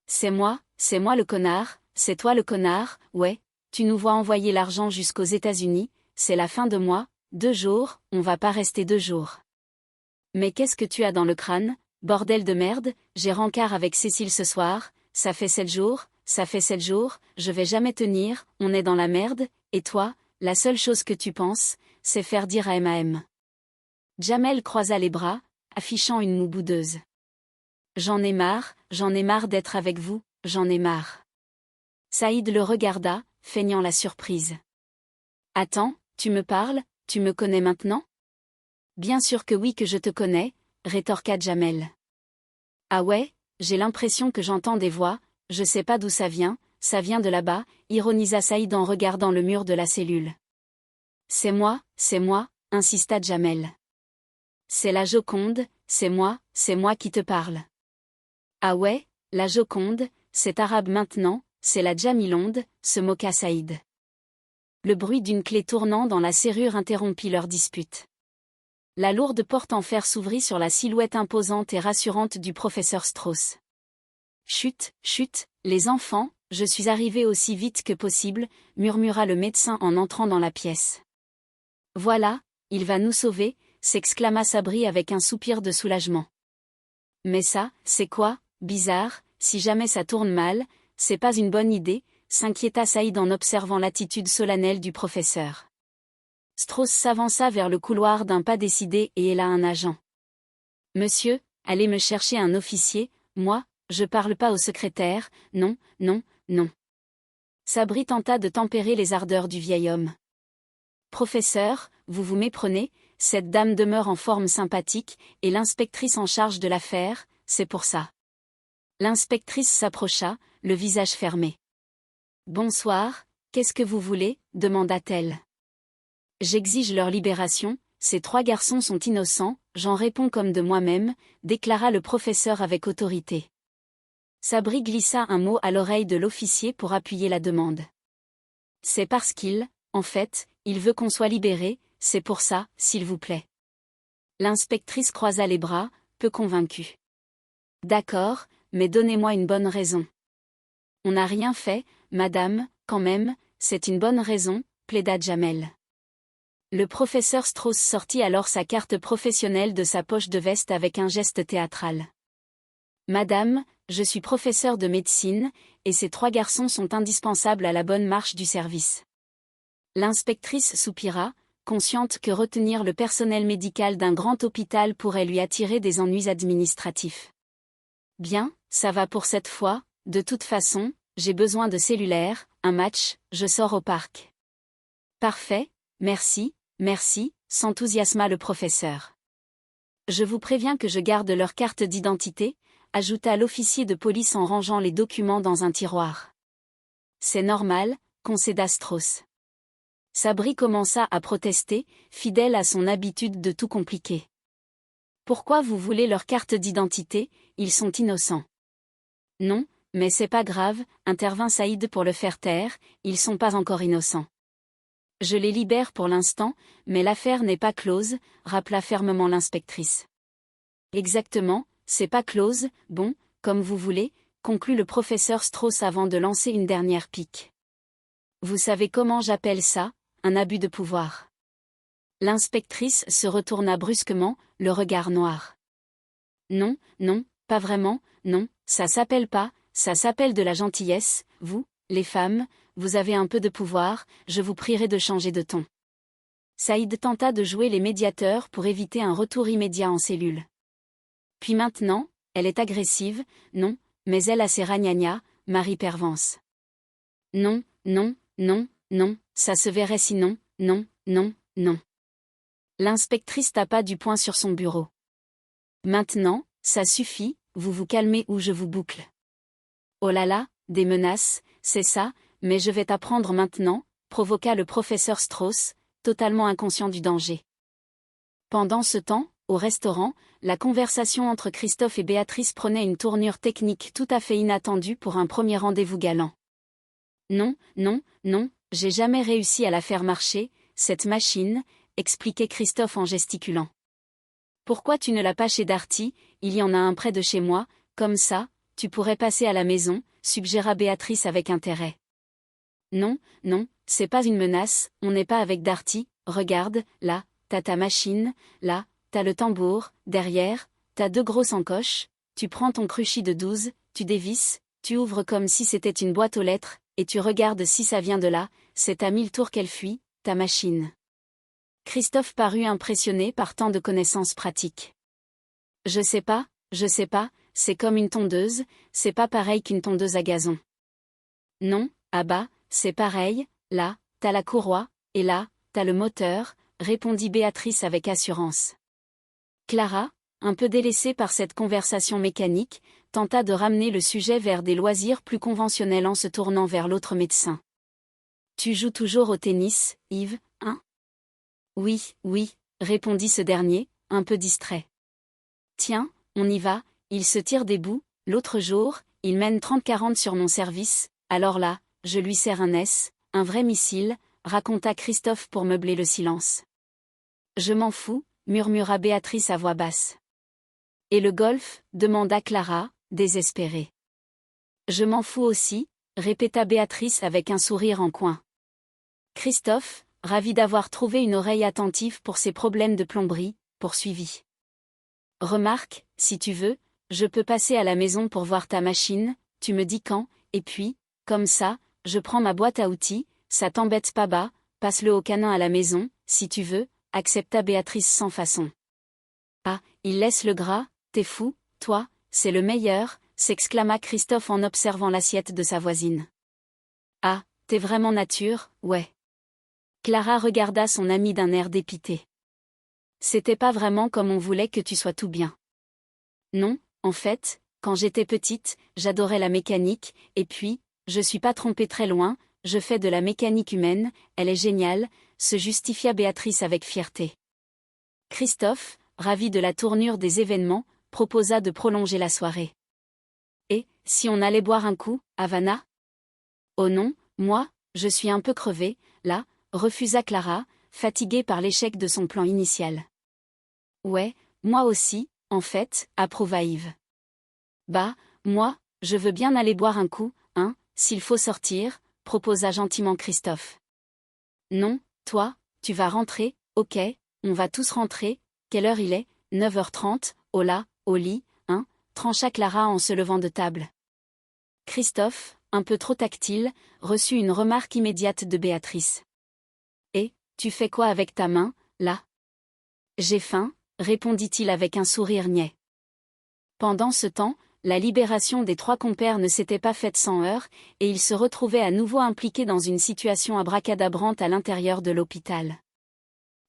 C'est moi le connard, c'est toi le connard, ouais, tu nous vois envoyer l'argent jusqu'aux États-Unis, c'est la fin de mois, 2 jours, on va pas rester 2 jours. Mais qu'est-ce que tu as dans le crâne, bordel de merde, j'ai rencard avec Cécile ce soir, ça fait 7 jours, je vais jamais tenir, on est dans la merde, et toi, la seule chose que tu penses, c'est faire dire à MAM. Jamel croisa les bras, affichant une moue boudeuse. J'en ai marre d'être avec vous, j'en ai marre. Saïd le regarda, feignant la surprise. Attends, tu me parles, tu me connais maintenant? Bien sûr que oui que je te connais, rétorqua Jamel. Ah ouais, j'ai l'impression que j'entends des voix, je sais pas d'où ça vient de là-bas, ironisa Saïd en regardant le mur de la cellule. C'est moi, insista Jamel. C'est la Joconde, c'est moi qui te parle. Ah ouais, la Joconde, c'est arabe maintenant, c'est la Jamilonde, se moqua Saïd. Le bruit d'une clé tournant dans la serrure interrompit leur dispute. La lourde porte en fer s'ouvrit sur la silhouette imposante et rassurante du professeur Strauss. Chut, chut, les enfants, je suis arrivé aussi vite que possible, murmura le médecin en entrant dans la pièce. Voilà, il va nous sauver, s'exclama Sabri avec un soupir de soulagement. Mais ça, c'est quoi, bizarre, si jamais ça tourne mal, c'est pas une bonne idée, s'inquiéta Saïd en observant l'attitude solennelle du professeur. Strauss s'avança vers le couloir d'un pas décidé et héla un agent. Monsieur, allez me chercher un officier, moi, je parle pas au secrétaire, non. Sabri tenta de tempérer les ardeurs du vieil homme. Professeur, vous vous méprenez, cette dame demeure en forme sympathique, et l'inspectrice en charge de l'affaire, c'est pour ça. L'inspectrice s'approcha, le visage fermé. Bonsoir, qu'est-ce que vous voulez, demanda-t-elle. J'exige leur libération, ces 3 garçons sont innocents, j'en réponds comme de moi-même, déclara le professeur avec autorité. Sabri glissa un mot à l'oreille de l'officier pour appuyer la demande. C'est parce en fait, il veut qu'on soit libéré, c'est pour ça, s'il vous plaît. L'inspectrice croisa les bras, peu convaincue. D'accord, mais donnez-moi une bonne raison. On n'a rien fait, madame, quand même, c'est une bonne raison, plaida Jamel. Le professeur Strauss sortit alors sa carte professionnelle de sa poche de veste avec un geste théâtral. Madame, je suis professeur de médecine, et ces 3 garçons sont indispensables à la bonne marche du service. L'inspectrice soupira, consciente que retenir le personnel médical d'un grand hôpital pourrait lui attirer des ennuis administratifs. Bien, ça va pour cette fois, de toute façon, j'ai besoin de cellulaire, un match, je sors au parc. Parfait, merci, s'enthousiasma le professeur. Je vous préviens que je garde leur carte d'identité, ajouta l'officier de police en rangeant les documents dans un tiroir. C'est normal, concéda Strauss. Sabri commença à protester, fidèle à son habitude de tout compliquer. Pourquoi vous voulez leur carte d'identité, ils sont innocents. Non, mais c'est pas grave, intervint Saïd pour le faire taire, ils sont pas encore innocents. Je les libère pour l'instant, mais l'affaire n'est pas close, rappela fermement l'inspectrice. Exactement, c'est pas close, bon, comme vous voulez, conclut le professeur Strauss avant de lancer une dernière pique. Vous savez comment j'appelle ça, un abus de pouvoir. L'inspectrice se retourna brusquement, le regard noir. Non, non, pas vraiment, non, ça s'appelle pas, ça s'appelle de la gentillesse, vous, les femmes, vous avez un peu de pouvoir, je vous prierai de changer de ton. Saïd tenta de jouer les médiateurs pour éviter un retour immédiat en cellule. Puis maintenant, elle est agressive, non, mais elle a ses ragnagnas, Marie Pervence. Non, non, non, non, ça se verrait sinon, non, non, non. L'inspectrice tapa du poing sur son bureau. Maintenant, ça suffit, vous vous calmez ou je vous boucle. Oh là là, des menaces, c'est ça, mais je vais t'apprendre maintenant, provoqua le professeur Strauss, totalement inconscient du danger. Pendant ce temps, au restaurant, la conversation entre Christophe et Béatrice prenait une tournure technique tout à fait inattendue pour un premier rendez-vous galant. Non, non, non, j'ai jamais réussi à la faire marcher, cette machine, expliquait Christophe en gesticulant. Pourquoi tu ne l'as pas chez Darty, il y en a un près de chez moi, comme ça, tu pourrais passer à la maison, suggéra Béatrice avec intérêt. Non, non, c'est pas une menace, on n'est pas avec Darty, regarde, là, t'as ta machine, là, t'as le tambour, derrière, t'as 2 grosses encoches, tu prends ton cruchy de 12, tu dévisses, tu ouvres comme si c'était une boîte aux lettres, et tu regardes si ça vient de là, c'est à 1000 tours qu'elle fuit, ta machine. Christophe parut impressionné par tant de connaissances pratiques. Je sais pas, c'est comme une tondeuse, c'est pas pareil qu'une tondeuse à gazon. Non, ah bah, c'est pareil, là, t'as la courroie, et là, t'as le moteur, répondit Béatrice avec assurance. Clara, un peu délaissée par cette conversation mécanique, tenta de ramener le sujet vers des loisirs plus conventionnels en se tournant vers l'autre médecin. Tu joues toujours au tennis, Yves, hein? Oui, oui, répondit ce dernier, un peu distrait. Tiens, on y va, il se tire des bouts, l'autre jour, il mène 30-40 sur mon service, alors là, je lui sers un S, un vrai missile, raconta Christophe pour meubler le silence. Je m'en fous, murmura Béatrice à voix basse. Et le golf, demanda Clara, désespérée. Je m'en fous aussi, répéta Béatrice avec un sourire en coin. Christophe, ravi d'avoir trouvé une oreille attentive pour ses problèmes de plomberie, poursuivit. Remarque, si tu veux, je peux passer à la maison pour voir ta machine, tu me dis quand, et puis, comme ça, je prends ma boîte à outils, ça t'embête pas bas, passe-le au canin à la maison, si tu veux, accepta Béatrice sans façon. Ah, il laisse le gras, t'es fou, toi, c'est le meilleur, s'exclama Christophe en observant l'assiette de sa voisine. Ah, t'es vraiment nature, ouais. Clara regarda son amie d'un air dépité. C'était pas vraiment comme on voulait que tu sois tout bien. Non, en fait, quand j'étais petite, j'adorais la mécanique, et puis, je suis pas trompée très loin, je fais de la mécanique humaine, elle est géniale, se justifia Béatrice avec fierté. Christophe, ravi de la tournure des événements, proposa de prolonger la soirée. Et, si on allait boire un coup, Havana? Oh non, moi, je suis un peu crevée, là, refusa Clara, fatiguée par l'échec de son plan initial. Ouais, moi aussi, en fait, approuva Yves. Bah, moi, je veux bien aller boire un coup, hein, s'il faut sortir, proposa gentiment Christophe. Non, toi, tu vas rentrer, ok, on va tous rentrer, quelle heure il est, 9h30, oh là, au lit, hein, trancha Clara en se levant de table. Christophe, un peu trop tactile, reçut une remarque immédiate de Béatrice. Et, tu fais quoi avec ta main, là? J'ai faim, répondit-il avec un sourire niais. Pendant ce temps, la libération des 3 compères ne s'était pas faite sans heurts, et ils se retrouvaient à nouveau impliqués dans une situation abracadabrante à l'intérieur de l'hôpital.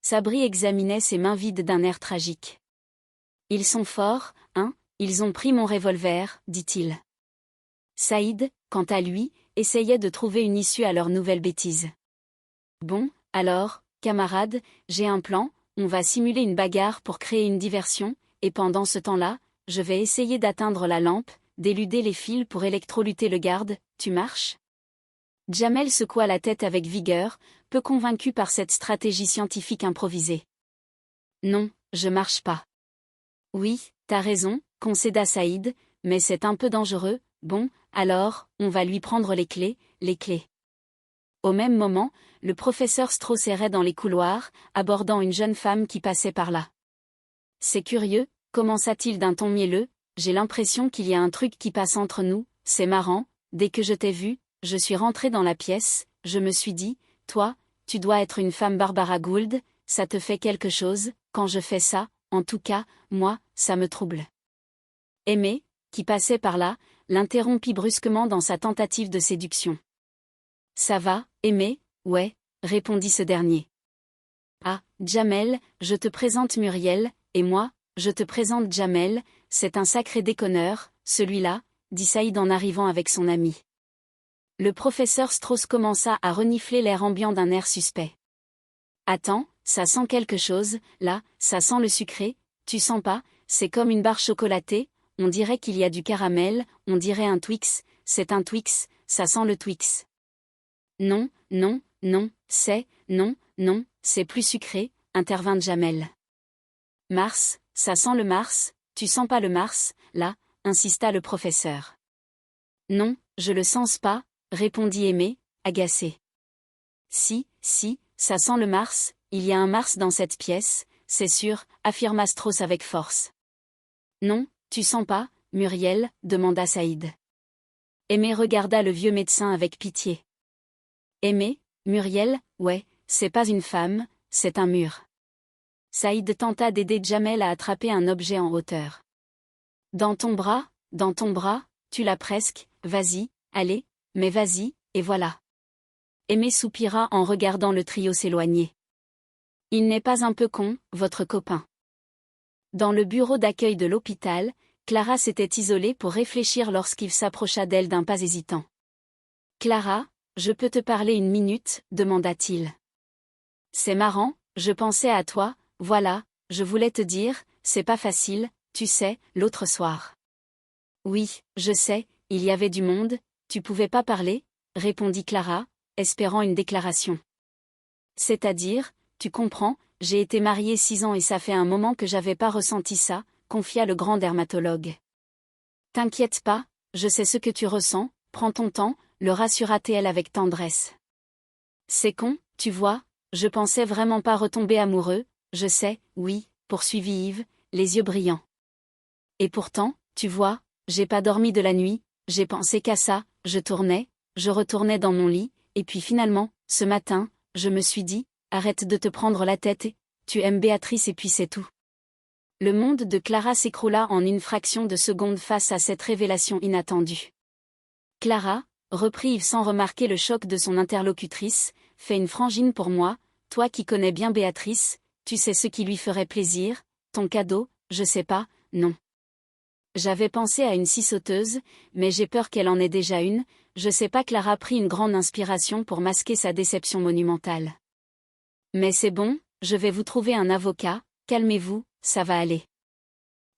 Sabri examinait ses mains vides d'un air tragique. Ils sont forts, hein, ils ont pris mon revolver, dit-il. Saïd, quant à lui, essayait de trouver une issue à leur nouvelle bêtise. Bon, alors, camarades, j'ai un plan, on va simuler une bagarre pour créer une diversion, et pendant ce temps-là, je vais essayer d'atteindre la lampe, d'éluder les fils pour électrocuter le garde, tu marches? Jamel secoua la tête avec vigueur, peu convaincu par cette stratégie scientifique improvisée. Non, je marche pas. Oui, t'as raison, concéda Saïd, mais c'est un peu dangereux, bon, alors, on va lui prendre les clés, les clés. Au même moment, le professeur Strauss errait dans les couloirs, abordant une jeune femme qui passait par là. C'est curieux, commença-t-il d'un ton mielleux, j'ai l'impression qu'il y a un truc qui passe entre nous, c'est marrant, dès que je t'ai vu, je suis rentré dans la pièce, je me suis dit, toi, tu dois être une femme Barbara Gould, ça te fait quelque chose, quand je fais ça, en tout cas, moi, ça me trouble. Aimé, qui passait par là, l'interrompit brusquement dans sa tentative de séduction. Ça va, Aimé, ouais, répondit ce dernier. Ah, Jamel, je te présente Muriel, et moi, je te présente Jamel, c'est un sacré déconneur, celui-là, dit Saïd en arrivant avec son ami. Le professeur Strauss commença à renifler l'air ambiant d'un air suspect. Attends, ça sent quelque chose, là, ça sent le sucré, tu sens pas, c'est comme une barre chocolatée, on dirait qu'il y a du caramel, on dirait un Twix, c'est un Twix, ça sent le Twix. Non, non, non, c'est plus sucré, intervint Jamel. Mars, ça sent le Mars, tu sens pas le Mars, là, insista le professeur. Non, je le sens pas, répondit Aimé, agacé. Si, ça sent le Mars, il y a un Mars dans cette pièce, c'est sûr, affirma Strauss avec force. Non, tu sens pas, Muriel, demanda Saïd. Aimé regarda le vieux médecin avec pitié. Aimé, Muriel, ouais, c'est pas une femme, c'est un mur. Saïd tenta d'aider Jamel à attraper un objet en hauteur. Dans ton bras, tu l'as presque, vas-y, allez, mais vas-y, et voilà. Aimé soupira en regardant le trio s'éloigner. Il n'est pas un peu con, votre copain. Dans le bureau d'accueil de l'hôpital, Clara s'était isolée pour réfléchir lorsqu'il s'approcha d'elle d'un pas hésitant. Clara, je peux te parler une minute, demanda-t-il. C'est marrant, je pensais à toi, voilà, je voulais te dire, c'est pas facile, tu sais, l'autre soir. Oui, je sais, il y avait du monde, tu pouvais pas parler, répondit Clara, espérant une déclaration. C'est-à-dire, tu comprends, j'ai été mariée 6 ans et ça fait un moment que j'avais pas ressenti ça, confia le grand dermatologue. T'inquiète pas, je sais ce que tu ressens, prends ton temps, le rassura-t-elle avec tendresse. C'est con, tu vois, je pensais vraiment pas retomber amoureux, je sais, oui, poursuivit Yves, les yeux brillants. Et pourtant, tu vois, j'ai pas dormi de la nuit, j'ai pensé qu'à ça, je retournais dans mon lit, et puis finalement, ce matin, je me suis dit, arrête de te prendre la tête et, tu aimes Béatrice et puis c'est tout. Le monde de Clara s'écroula en une fraction de seconde face à cette révélation inattendue. Clara, reprit Yves sans remarquer le choc de son interlocutrice, fais une frangine pour moi, toi qui connais bien Béatrice, tu sais ce qui lui ferait plaisir, ton cadeau, je sais pas, non. J'avais pensé à une scie sauteuse, mais j'ai peur qu'elle en ait déjà une, je sais pas. Clara prit une grande inspiration pour masquer sa déception monumentale. Mais c'est bon, je vais vous trouver un avocat, calmez-vous, ça va aller.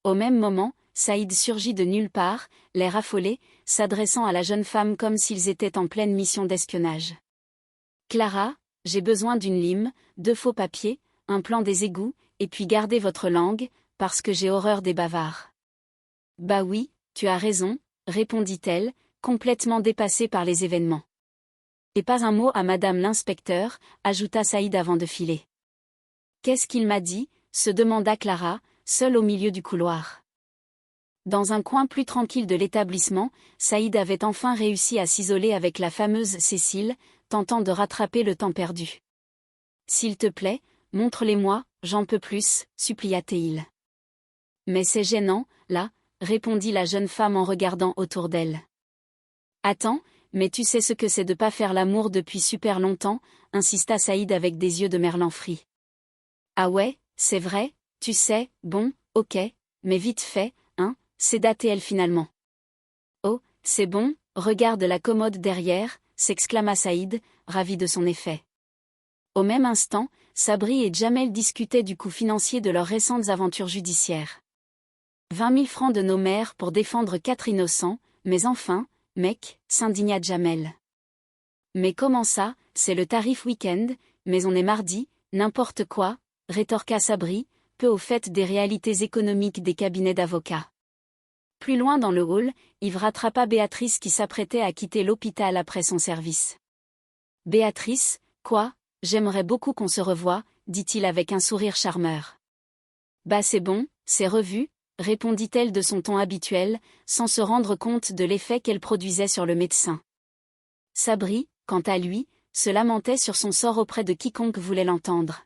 Au même moment, Saïd surgit de nulle part, l'air affolé, s'adressant à la jeune femme comme s'ils étaient en pleine mission d'espionnage. Clara, j'ai besoin d'une lime, 2 faux papiers, un plan des égouts, et puis gardez votre langue, parce que j'ai horreur des bavards. Bah oui, tu as raison, répondit-elle, complètement dépassée par les événements. Et pas un mot à madame l'inspecteur, ajouta Saïd avant de filer. Qu'est-ce qu'il m'a dit, se demanda Clara, seule au milieu du couloir. Dans un coin plus tranquille de l'établissement, Saïd avait enfin réussi à s'isoler avec la fameuse Cécile, tentant de rattraper le temps perdu. S'il te plaît, montre-les-moi, j'en peux plus, supplia-t-il. Mais c'est gênant, là, répondit la jeune femme en regardant autour d'elle. Attends, mais tu sais ce que c'est de pas faire l'amour depuis super longtemps, insista Saïd avec des yeux de merlan frit. Ah ouais, c'est vrai, tu sais, bon, ok, mais vite fait, hein, c'est daté elle finalement. Oh, c'est bon, regarde la commode derrière, s'exclama Saïd, ravi de son effet. Au même instant, Sabri et Jamel discutaient du coût financier de leurs récentes aventures judiciaires. 20 000 francs de nos mères pour défendre 4 innocents, mais enfin, mec, s'indigna Jamel. Mais comment ça, c'est le tarif week-end, mais on est mardi, n'importe quoi, rétorqua Sabri, peu au fait des réalités économiques des cabinets d'avocats. Plus loin dans le hall, Yves rattrapa Béatrice qui s'apprêtait à quitter l'hôpital après son service. Béatrice, quoi, j'aimerais beaucoup qu'on se revoie, dit-il avec un sourire charmeur. Bah c'est bon, c'est revu, répondit-elle de son ton habituel, sans se rendre compte de l'effet qu'elle produisait sur le médecin. Sabri, quant à lui, se lamentait sur son sort auprès de quiconque voulait l'entendre.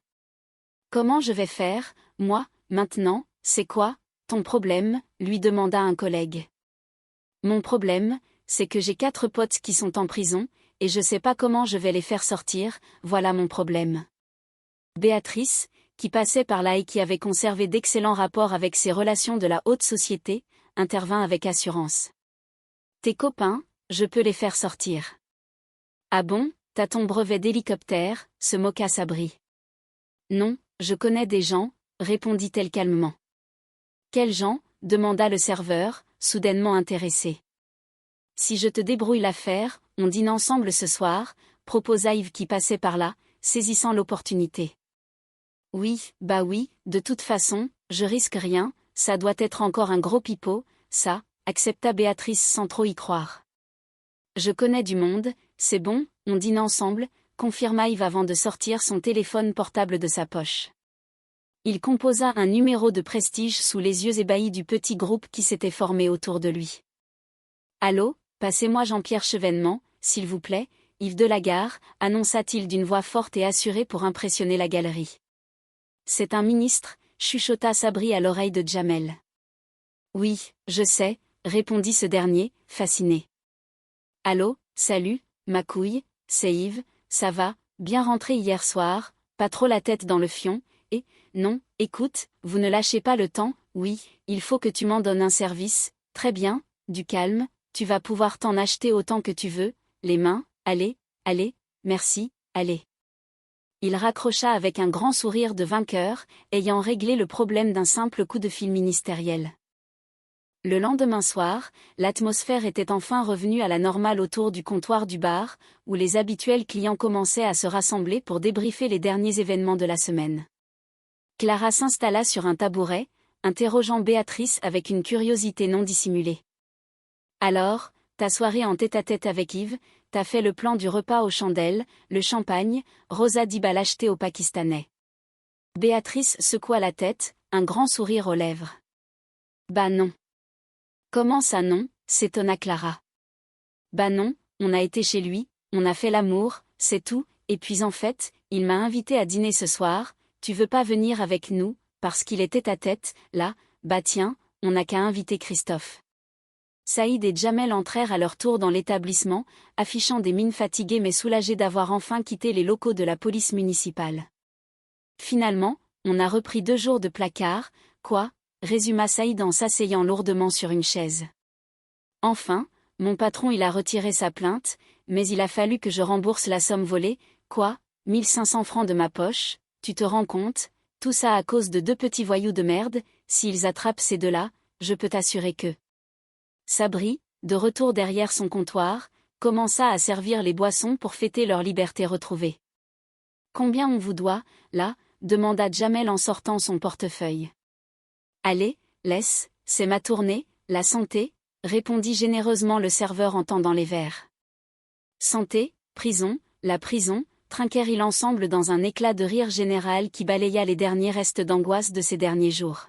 Comment je vais faire, moi, maintenant, c'est quoi, ton problème, lui demanda un collègue. Mon problème, c'est que j'ai 4 potes qui sont en prison, et je sais pas comment je vais les faire sortir, voilà mon problème. Béatrice, qui passait par là et qui avait conservé d'excellents rapports avec ses relations de la haute société, intervint avec assurance. Tes copains, je peux les faire sortir. Ah bon, t'as ton brevet d'hélicoptère, se moqua Sabri. Non, je connais des gens, répondit-elle calmement. Quels gens, demanda le serveur, soudainement intéressé. Si je te débrouille l'affaire, on dîne ensemble ce soir, proposa Yves qui passait par là, saisissant l'opportunité. Oui, bah oui, de toute façon, je risque rien, ça doit être encore un gros pipeau, ça, accepta Béatrice sans trop y croire. Je connais du monde, c'est bon, on dîne ensemble, confirma Yves avant de sortir son téléphone portable de sa poche. Il composa un numéro de prestige sous les yeux ébahis du petit groupe qui s'était formé autour de lui. Allô, passez-moi Jean-Pierre Chevènement, s'il vous plaît, Yves Delagare, annonça-t-il d'une voix forte et assurée pour impressionner la galerie. C'est un ministre, chuchota Sabri à l'oreille de Jamel. Oui, je sais, répondit ce dernier, fasciné. Allô, salut, ma couille, c'est Yves, ça va, bien rentré hier soir, pas trop la tête dans le fion, et, non, écoute, vous ne lâchez pas le temps, oui, il faut que tu m'en donnes un service, très bien, du calme, tu vas pouvoir t'en acheter autant que tu veux, les mains, allez, merci, allez. Il raccrocha avec un grand sourire de vainqueur, ayant réglé le problème d'un simple coup de fil ministériel. Le lendemain soir, l'atmosphère était enfin revenue à la normale autour du comptoir du bar, où les habituels clients commençaient à se rassembler pour débriefer les derniers événements de la semaine. Clara s'installa sur un tabouret, interrogeant Béatrice avec une curiosité non dissimulée. Alors, ta soirée en tête-à-tête avec Yves, t'as fait le plan du repas aux chandelles, le champagne, Rosa dit-elle l'acheter aux Pakistanais. Béatrice secoua la tête, un grand sourire aux lèvres. Bah non. Comment ça non, s'étonna Clara. Bah non, on a été chez lui, on a fait l'amour, c'est tout, et puis en fait, il m'a invité à dîner ce soir, tu veux pas venir avec nous, parce qu'il est tête-à-tête, là, bah tiens, on n'a qu'à inviter Christophe. Saïd et Jamel entrèrent à leur tour dans l'établissement, affichant des mines fatiguées mais soulagées d'avoir enfin quitté les locaux de la police municipale. Finalement, on a repris 2 jours de placard, quoi, résuma Saïd en s'asseyant lourdement sur une chaise. Enfin, mon patron il a retiré sa plainte, mais il a fallu que je rembourse la somme volée, quoi, 1500 francs de ma poche, tu te rends compte, tout ça à cause de 2 petits voyous de merde, s'ils attrapent ces 2-là, je peux t'assurer que... Sabri, de retour derrière son comptoir, commença à servir les boissons pour fêter leur liberté retrouvée. Combien on vous doit, là, demanda Jamel en sortant son portefeuille. Allez, laisse, c'est ma tournée, la santé, répondit généreusement le serveur en tendant les verres. Santé, prison, la prison, trinquèrent-ils ensemble dans un éclat de rire général qui balaya les derniers restes d'angoisse de ces derniers jours.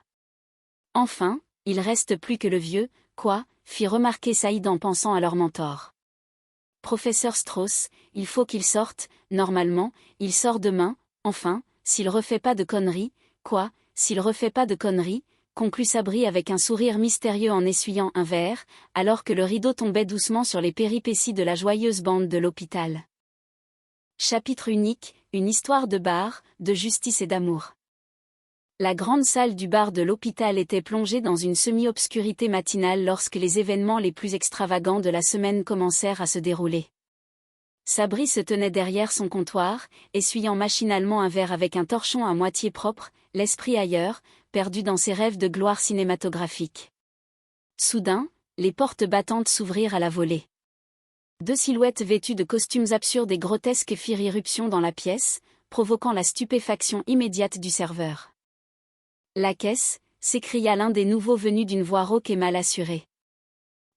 Enfin, il reste plus que le vieux, quoi, fit remarquer Saïd en pensant à leur mentor. Professeur Strauss, il faut qu'il sorte, normalement, il sort demain, enfin, s'il refait pas de conneries, quoi, s'il refait pas de conneries, conclut Sabri avec un sourire mystérieux en essuyant un verre, alors que le rideau tombait doucement sur les péripéties de la joyeuse bande de l'hôpital. Chapitre unique, une histoire de bar, de justice et d'amour. La grande salle du bar de l'hôpital était plongée dans une semi-obscurité matinale lorsque les événements les plus extravagants de la semaine commencèrent à se dérouler. Sabri se tenait derrière son comptoir, essuyant machinalement un verre avec un torchon à moitié propre, l'esprit ailleurs, perdu dans ses rêves de gloire cinématographique. Soudain, les portes battantes s'ouvrirent à la volée. 2 silhouettes vêtues de costumes absurdes et grotesques firent irruption dans la pièce, provoquant la stupéfaction immédiate du serveur. « La caisse !» s'écria l'un des nouveaux venus d'une voix rauque et mal assurée.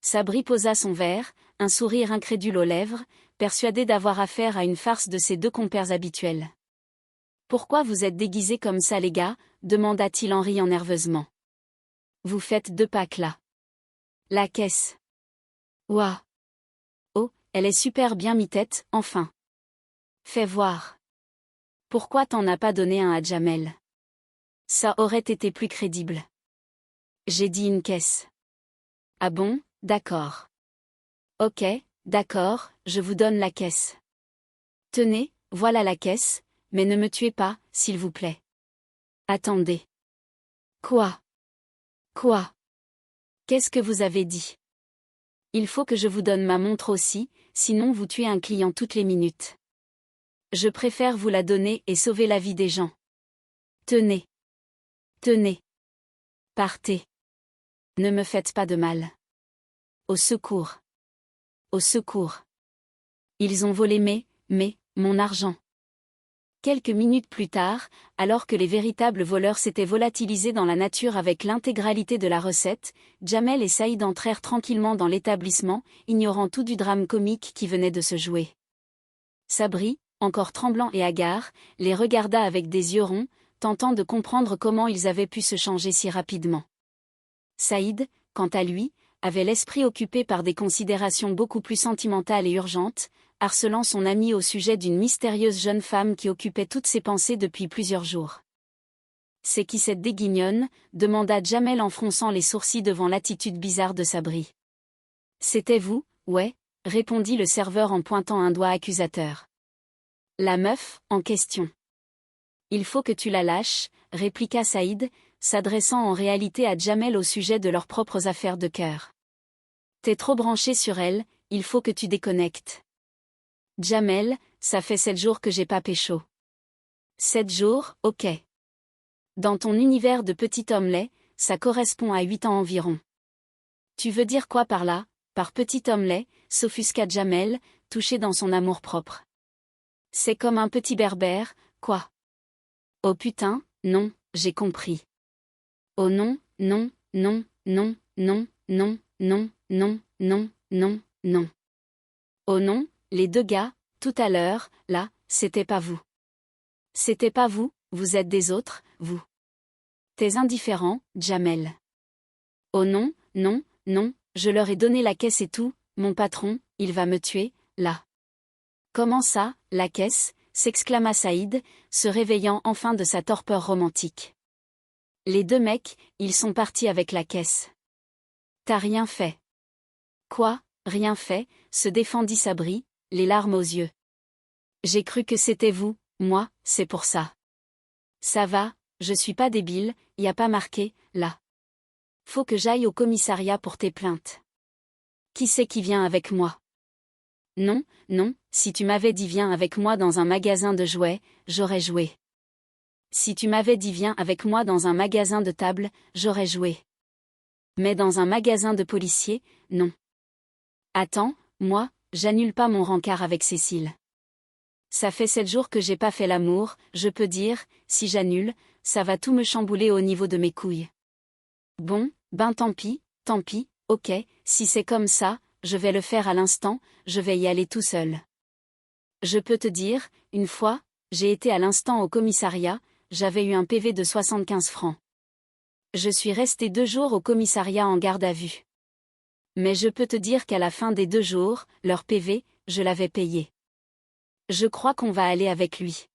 Sabri posa son verre, un sourire incrédule aux lèvres, persuadé d'avoir affaire à une farce de ses 2 compères habituels. « Pourquoi vous êtes déguisés comme ça les gars ?» demanda-t-il en riant nerveusement. « Vous faites 2 packs là. »« La caisse. »« Ouah. Oh, elle est super bien mi-tête, enfin. »« Fais voir. »« Pourquoi t'en as pas donné un à Jamel ? » Ça aurait été plus crédible. »« J'ai dit une caisse. »« Ah bon, d'accord. »« Ok, d'accord, je vous donne la caisse. »« Tenez, voilà la caisse, mais ne me tuez pas, s'il vous plaît. »« Attendez. »« Quoi ? Quoi ? Qu'est-ce que vous avez dit ? » ?»« Il faut que je vous donne ma montre aussi, sinon vous tuez un client toutes les minutes. »« Je préfère vous la donner et sauver la vie des gens. »« Tenez. Tenez. Partez. Ne me faites pas de mal. Au secours. Au secours. Ils ont volé mon argent. » Quelques minutes plus tard, alors que les véritables voleurs s'étaient volatilisés dans la nature avec l'intégralité de la recette, Jamel et Saïd entrèrent tranquillement dans l'établissement, ignorant tout du drame comique qui venait de se jouer. Sabri, encore tremblant et hagard, les regarda avec des yeux ronds, tentant de comprendre comment ils avaient pu se changer si rapidement. Saïd, quant à lui, avait l'esprit occupé par des considérations beaucoup plus sentimentales et urgentes, harcelant son ami au sujet d'une mystérieuse jeune femme qui occupait toutes ses pensées depuis plusieurs jours. « C'est qui cette déguignonne ?» demanda Jamel en fronçant les sourcils devant l'attitude bizarre de Sabri. « C'était vous, ouais », répondit le serveur en pointant un doigt accusateur. « La meuf, en question. »« Il faut que tu la lâches », répliqua Saïd, s'adressant en réalité à Jamel au sujet de leurs propres affaires de cœur. « T'es trop branché sur elle, il faut que tu déconnectes. » Jamel, ça fait 7 jours que j'ai pas pécho. 7 jours, ok. Dans ton univers de petit homme laid, ça correspond à 8 ans environ. Tu veux dire quoi par là, par petit homme laid, s'offusqua Jamel, touché dans son amour-propre. C'est comme un petit berbère, quoi. Oh putain, non, j'ai compris. Oh non, non, non, non, non, non, non, non, non, non, non. Oh non, les 2 gars, tout à l'heure, là, c'était pas vous. C'était pas vous, vous êtes des autres, vous. T'es indifférent, Jamel. Oh non, non, non, je leur ai donné la caisse et tout, mon patron, il va me tuer, là. Comment ça, la caisse ? S'exclama Saïd, se réveillant enfin de sa torpeur romantique. Les 2 mecs, ils sont partis avec la caisse. T'as rien fait. Quoi, rien fait, se défendit Sabri, les larmes aux yeux. J'ai cru que c'était vous, moi, c'est pour ça. Ça va, je suis pas débile, y a pas marqué, là. Faut que j'aille au commissariat pour tes plaintes. Qui c'est qui vient avec moi ? Non, non, si tu m'avais dit viens avec moi dans un magasin de jouets, j'aurais joué. Si tu m'avais dit viens avec moi dans un magasin de tables, j'aurais joué. Mais dans un magasin de policiers, non. Attends, moi, j'annule pas mon rencard avec Cécile. Ça fait 7 jours que j'ai pas fait l'amour, je peux dire, si j'annule, ça va tout me chambouler au niveau de mes couilles. Bon, ben tant pis, ok, si c'est comme ça, je vais le faire à l'instant, je vais y aller tout seul. Je peux te dire, une fois, j'ai été à l'instant au commissariat, j'avais eu un PV de 75 francs. Je suis resté 2 jours au commissariat en garde à vue. Mais je peux te dire qu'à la fin des 2 jours, leur PV, je l'avais payé. Je crois qu'on va aller avec lui.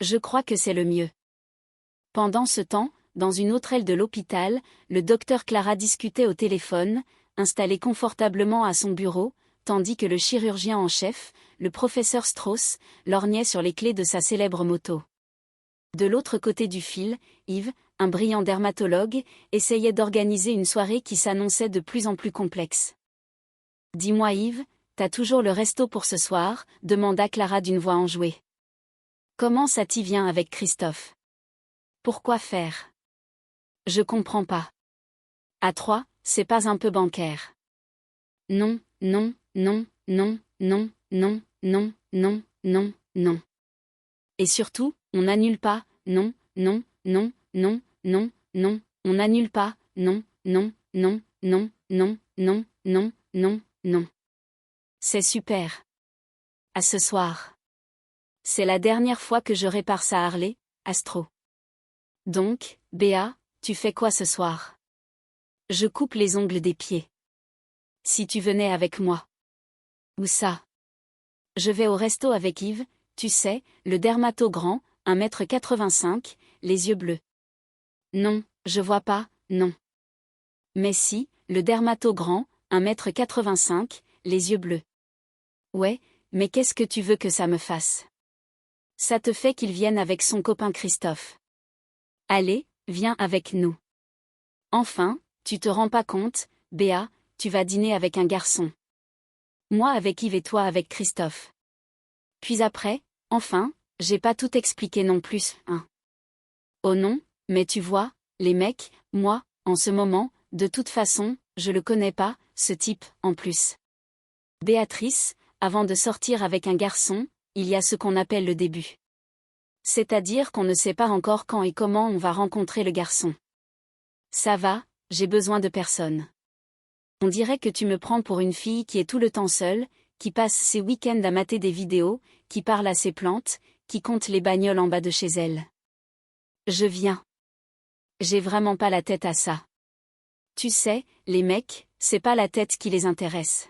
Je crois que c'est le mieux. Pendant ce temps, dans une autre aile de l'hôpital, le docteur Clara discutait au téléphone, installé confortablement à son bureau, tandis que le chirurgien en chef, le professeur Strauss, lorgnait sur les clés de sa célèbre moto. De l'autre côté du fil, Yves, un brillant dermatologue, essayait d'organiser une soirée qui s'annonçait de plus en plus complexe. « Dis-moi Yves, t'as toujours le resto pour ce soir, demanda Clara d'une voix enjouée. Comment ça t'y vient avec Christophe? Pourquoi faire? Je comprends pas. À 3, c'est pas un peu bancaire. Non, non, non, non, non, non, non, non, non, non. Et surtout, on n'annule pas, non, non, non, non, non, non, on n'annule pas, non, non, non, non, non, non, non, non, non. C'est super. À ce soir. C'est la dernière fois que je répare ça Harley, Astro. Donc, Béa, tu fais quoi ce soir? Je coupe les ongles des pieds. Si tu venais avec moi. Où ça? Je vais au resto avec Yves, tu sais, le dermato grand, 1,85 m, les yeux bleus. Non, je vois pas, non. Mais si, le dermato grand, 1,85 m, les yeux bleus. Ouais, mais qu'est-ce que tu veux que ça me fasse? Ça te fait qu'il vienne avec son copain Christophe. Allez, viens avec nous. Enfin, tu te rends pas compte, Béa, tu vas dîner avec un garçon. Moi avec Yves et toi avec Christophe. Puis après, enfin, j'ai pas tout expliqué non plus, hein. Oh non, mais tu vois, les mecs, moi, en ce moment, de toute façon, je le connais pas, ce type, en plus. Béatrice, avant de sortir avec un garçon, il y a ce qu'on appelle le début. C'est-à-dire qu'on ne sait pas encore quand et comment on va rencontrer le garçon. Ça va, j'ai besoin de personne. On dirait que tu me prends pour une fille qui est tout le temps seule, qui passe ses week-ends à mater des vidéos, qui parle à ses plantes, qui compte les bagnoles en bas de chez elle. Je viens. J'ai vraiment pas la tête à ça. Tu sais, les mecs, c'est pas la tête qui les intéresse.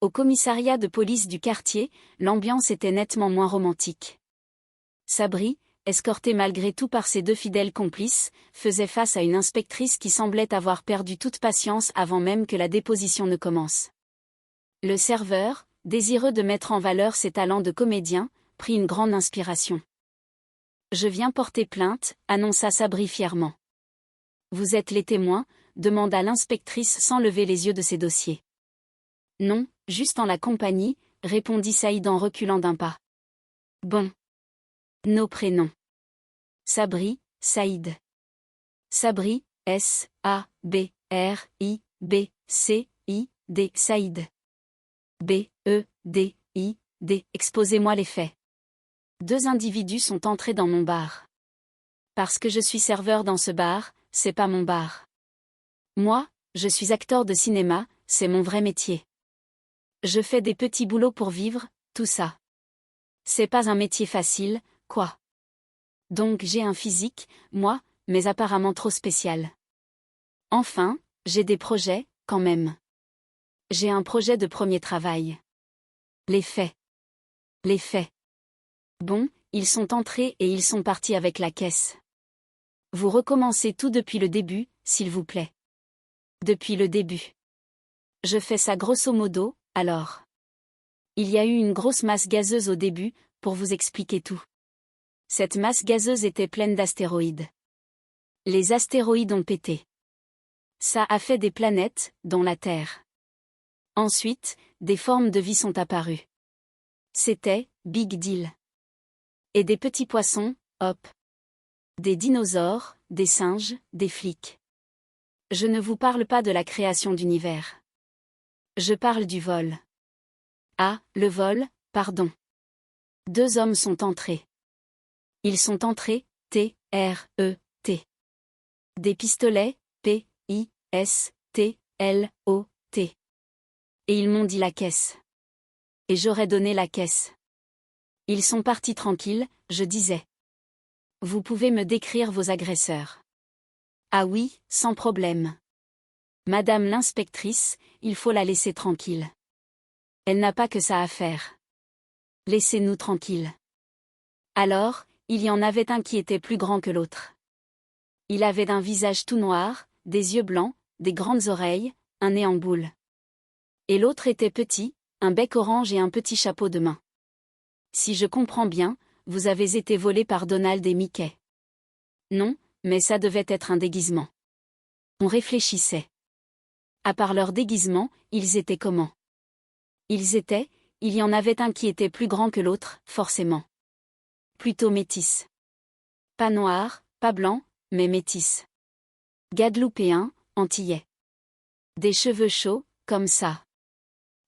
Au commissariat de police du quartier, l'ambiance était nettement moins romantique. Sabri, escortée malgré tout par ses 2 fidèles complices, faisait face à une inspectrice qui semblait avoir perdu toute patience avant même que la déposition ne commence. Le serveur, désireux de mettre en valeur ses talents de comédien, prit une grande inspiration. « Je viens porter plainte », annonça Sabri fièrement. « Vous êtes les témoins ?» demanda l'inspectrice sans lever les yeux de ses dossiers. « Non, juste en la compagnie », répondit Saïd en reculant d'un pas. « Bon. Nos prénoms. Sabri, Saïd. Sabri, S-A-B-R-I-B-C-I-D, Saïd. B-E-D-I-D, exposez-moi les faits. 2 individus sont entrés dans mon bar. Parce que je suis serveur dans ce bar, c'est pas mon bar. Moi, je suis acteur de cinéma, c'est mon vrai métier. Je fais des petits boulots pour vivre, tout ça. C'est pas un métier facile, quoi. Donc j'ai un physique, moi, mais apparemment trop spécial. Enfin, j'ai des projets, quand même. J'ai un projet de premier travail. Les faits. Les faits. Bon, ils sont entrés et ils sont partis avec la caisse. Vous recommencez tout depuis le début, s'il vous plaît. Depuis le début. Je fais ça grosso modo, alors. Il y a eu une grosse masse gazeuse au début, pour vous expliquer tout. Cette masse gazeuse était pleine d'astéroïdes. Les astéroïdes ont pété. Ça a fait des planètes, dont la Terre. Ensuite, des formes de vie sont apparues. C'était big deal. Et des petits poissons, hop. Des dinosaures, des singes, des flics. Je ne vous parle pas de la création d'univers. Je parle du vol. Ah, le vol, pardon. 2 hommes sont entrés. Ils sont entrés, T-R-E-T. Des pistolets, P-I-S-T-L-O-T. Et ils m'ont dit la caisse. Et j'aurais donné la caisse. Ils sont partis tranquilles, je disais. Vous pouvez me décrire vos agresseurs? Ah oui, sans problème. Madame l'inspectrice, il faut la laisser tranquille. Elle n'a pas que ça à faire. Laissez-nous tranquilles. Alors, il y en avait un qui était plus grand que l'autre. Il avait un visage tout noir, des yeux blancs, des grandes oreilles, un nez en boule. Et l'autre était petit, un bec orange et un petit chapeau de main. Si je comprends bien, vous avez été volé par Donald et Mickey. Non, mais ça devait être un déguisement. On réfléchissait. À part leur déguisement, ils étaient comment? Il y en avait un qui était plus grand que l'autre, forcément. Plutôt métis. Pas noir, pas blanc, mais métis. Guadeloupéen, antillais. Des cheveux chauds, comme ça.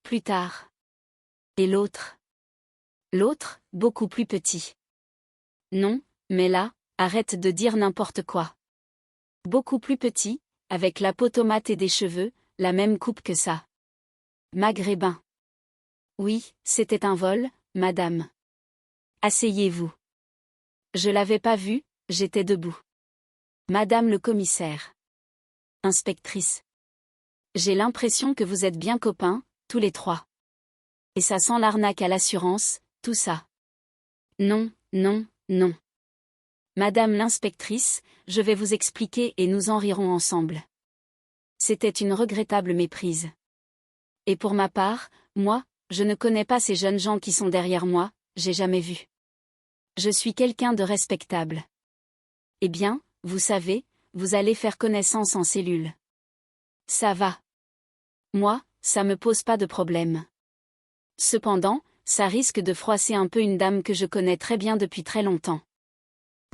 Plus tard. Et l'autre? L'autre, beaucoup plus petit. Non, mais là, arrête de dire n'importe quoi. Beaucoup plus petit, avec la peau tomate et des cheveux, la même coupe que ça. Maghrébin. Oui, c'était un vol, madame. Asseyez-vous. Je l'avais pas vu, j'étais debout. Madame le commissaire. Inspectrice. J'ai l'impression que vous êtes bien copains, tous les trois. Et ça sent l'arnaque à l'assurance, tout ça. Non, non, non. Madame l'inspectrice, je vais vous expliquer et nous en rirons ensemble. C'était une regrettable méprise. Et pour ma part, moi, je ne connais pas ces jeunes gens qui sont derrière moi, j'ai jamais vu. Je suis quelqu'un de respectable. Eh bien, vous savez, vous allez faire connaissance en cellule. Ça va. Moi, ça me pose pas de problème. Cependant, ça risque de froisser un peu une dame que je connais très bien depuis très longtemps.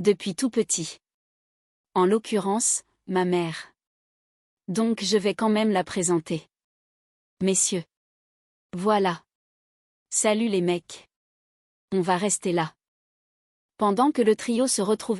Depuis tout petit. En l'occurrence, ma mère. Donc je vais quand même la présenter. Messieurs. Voilà. Salut les mecs. On va rester là. Pendant que le trio se retrouve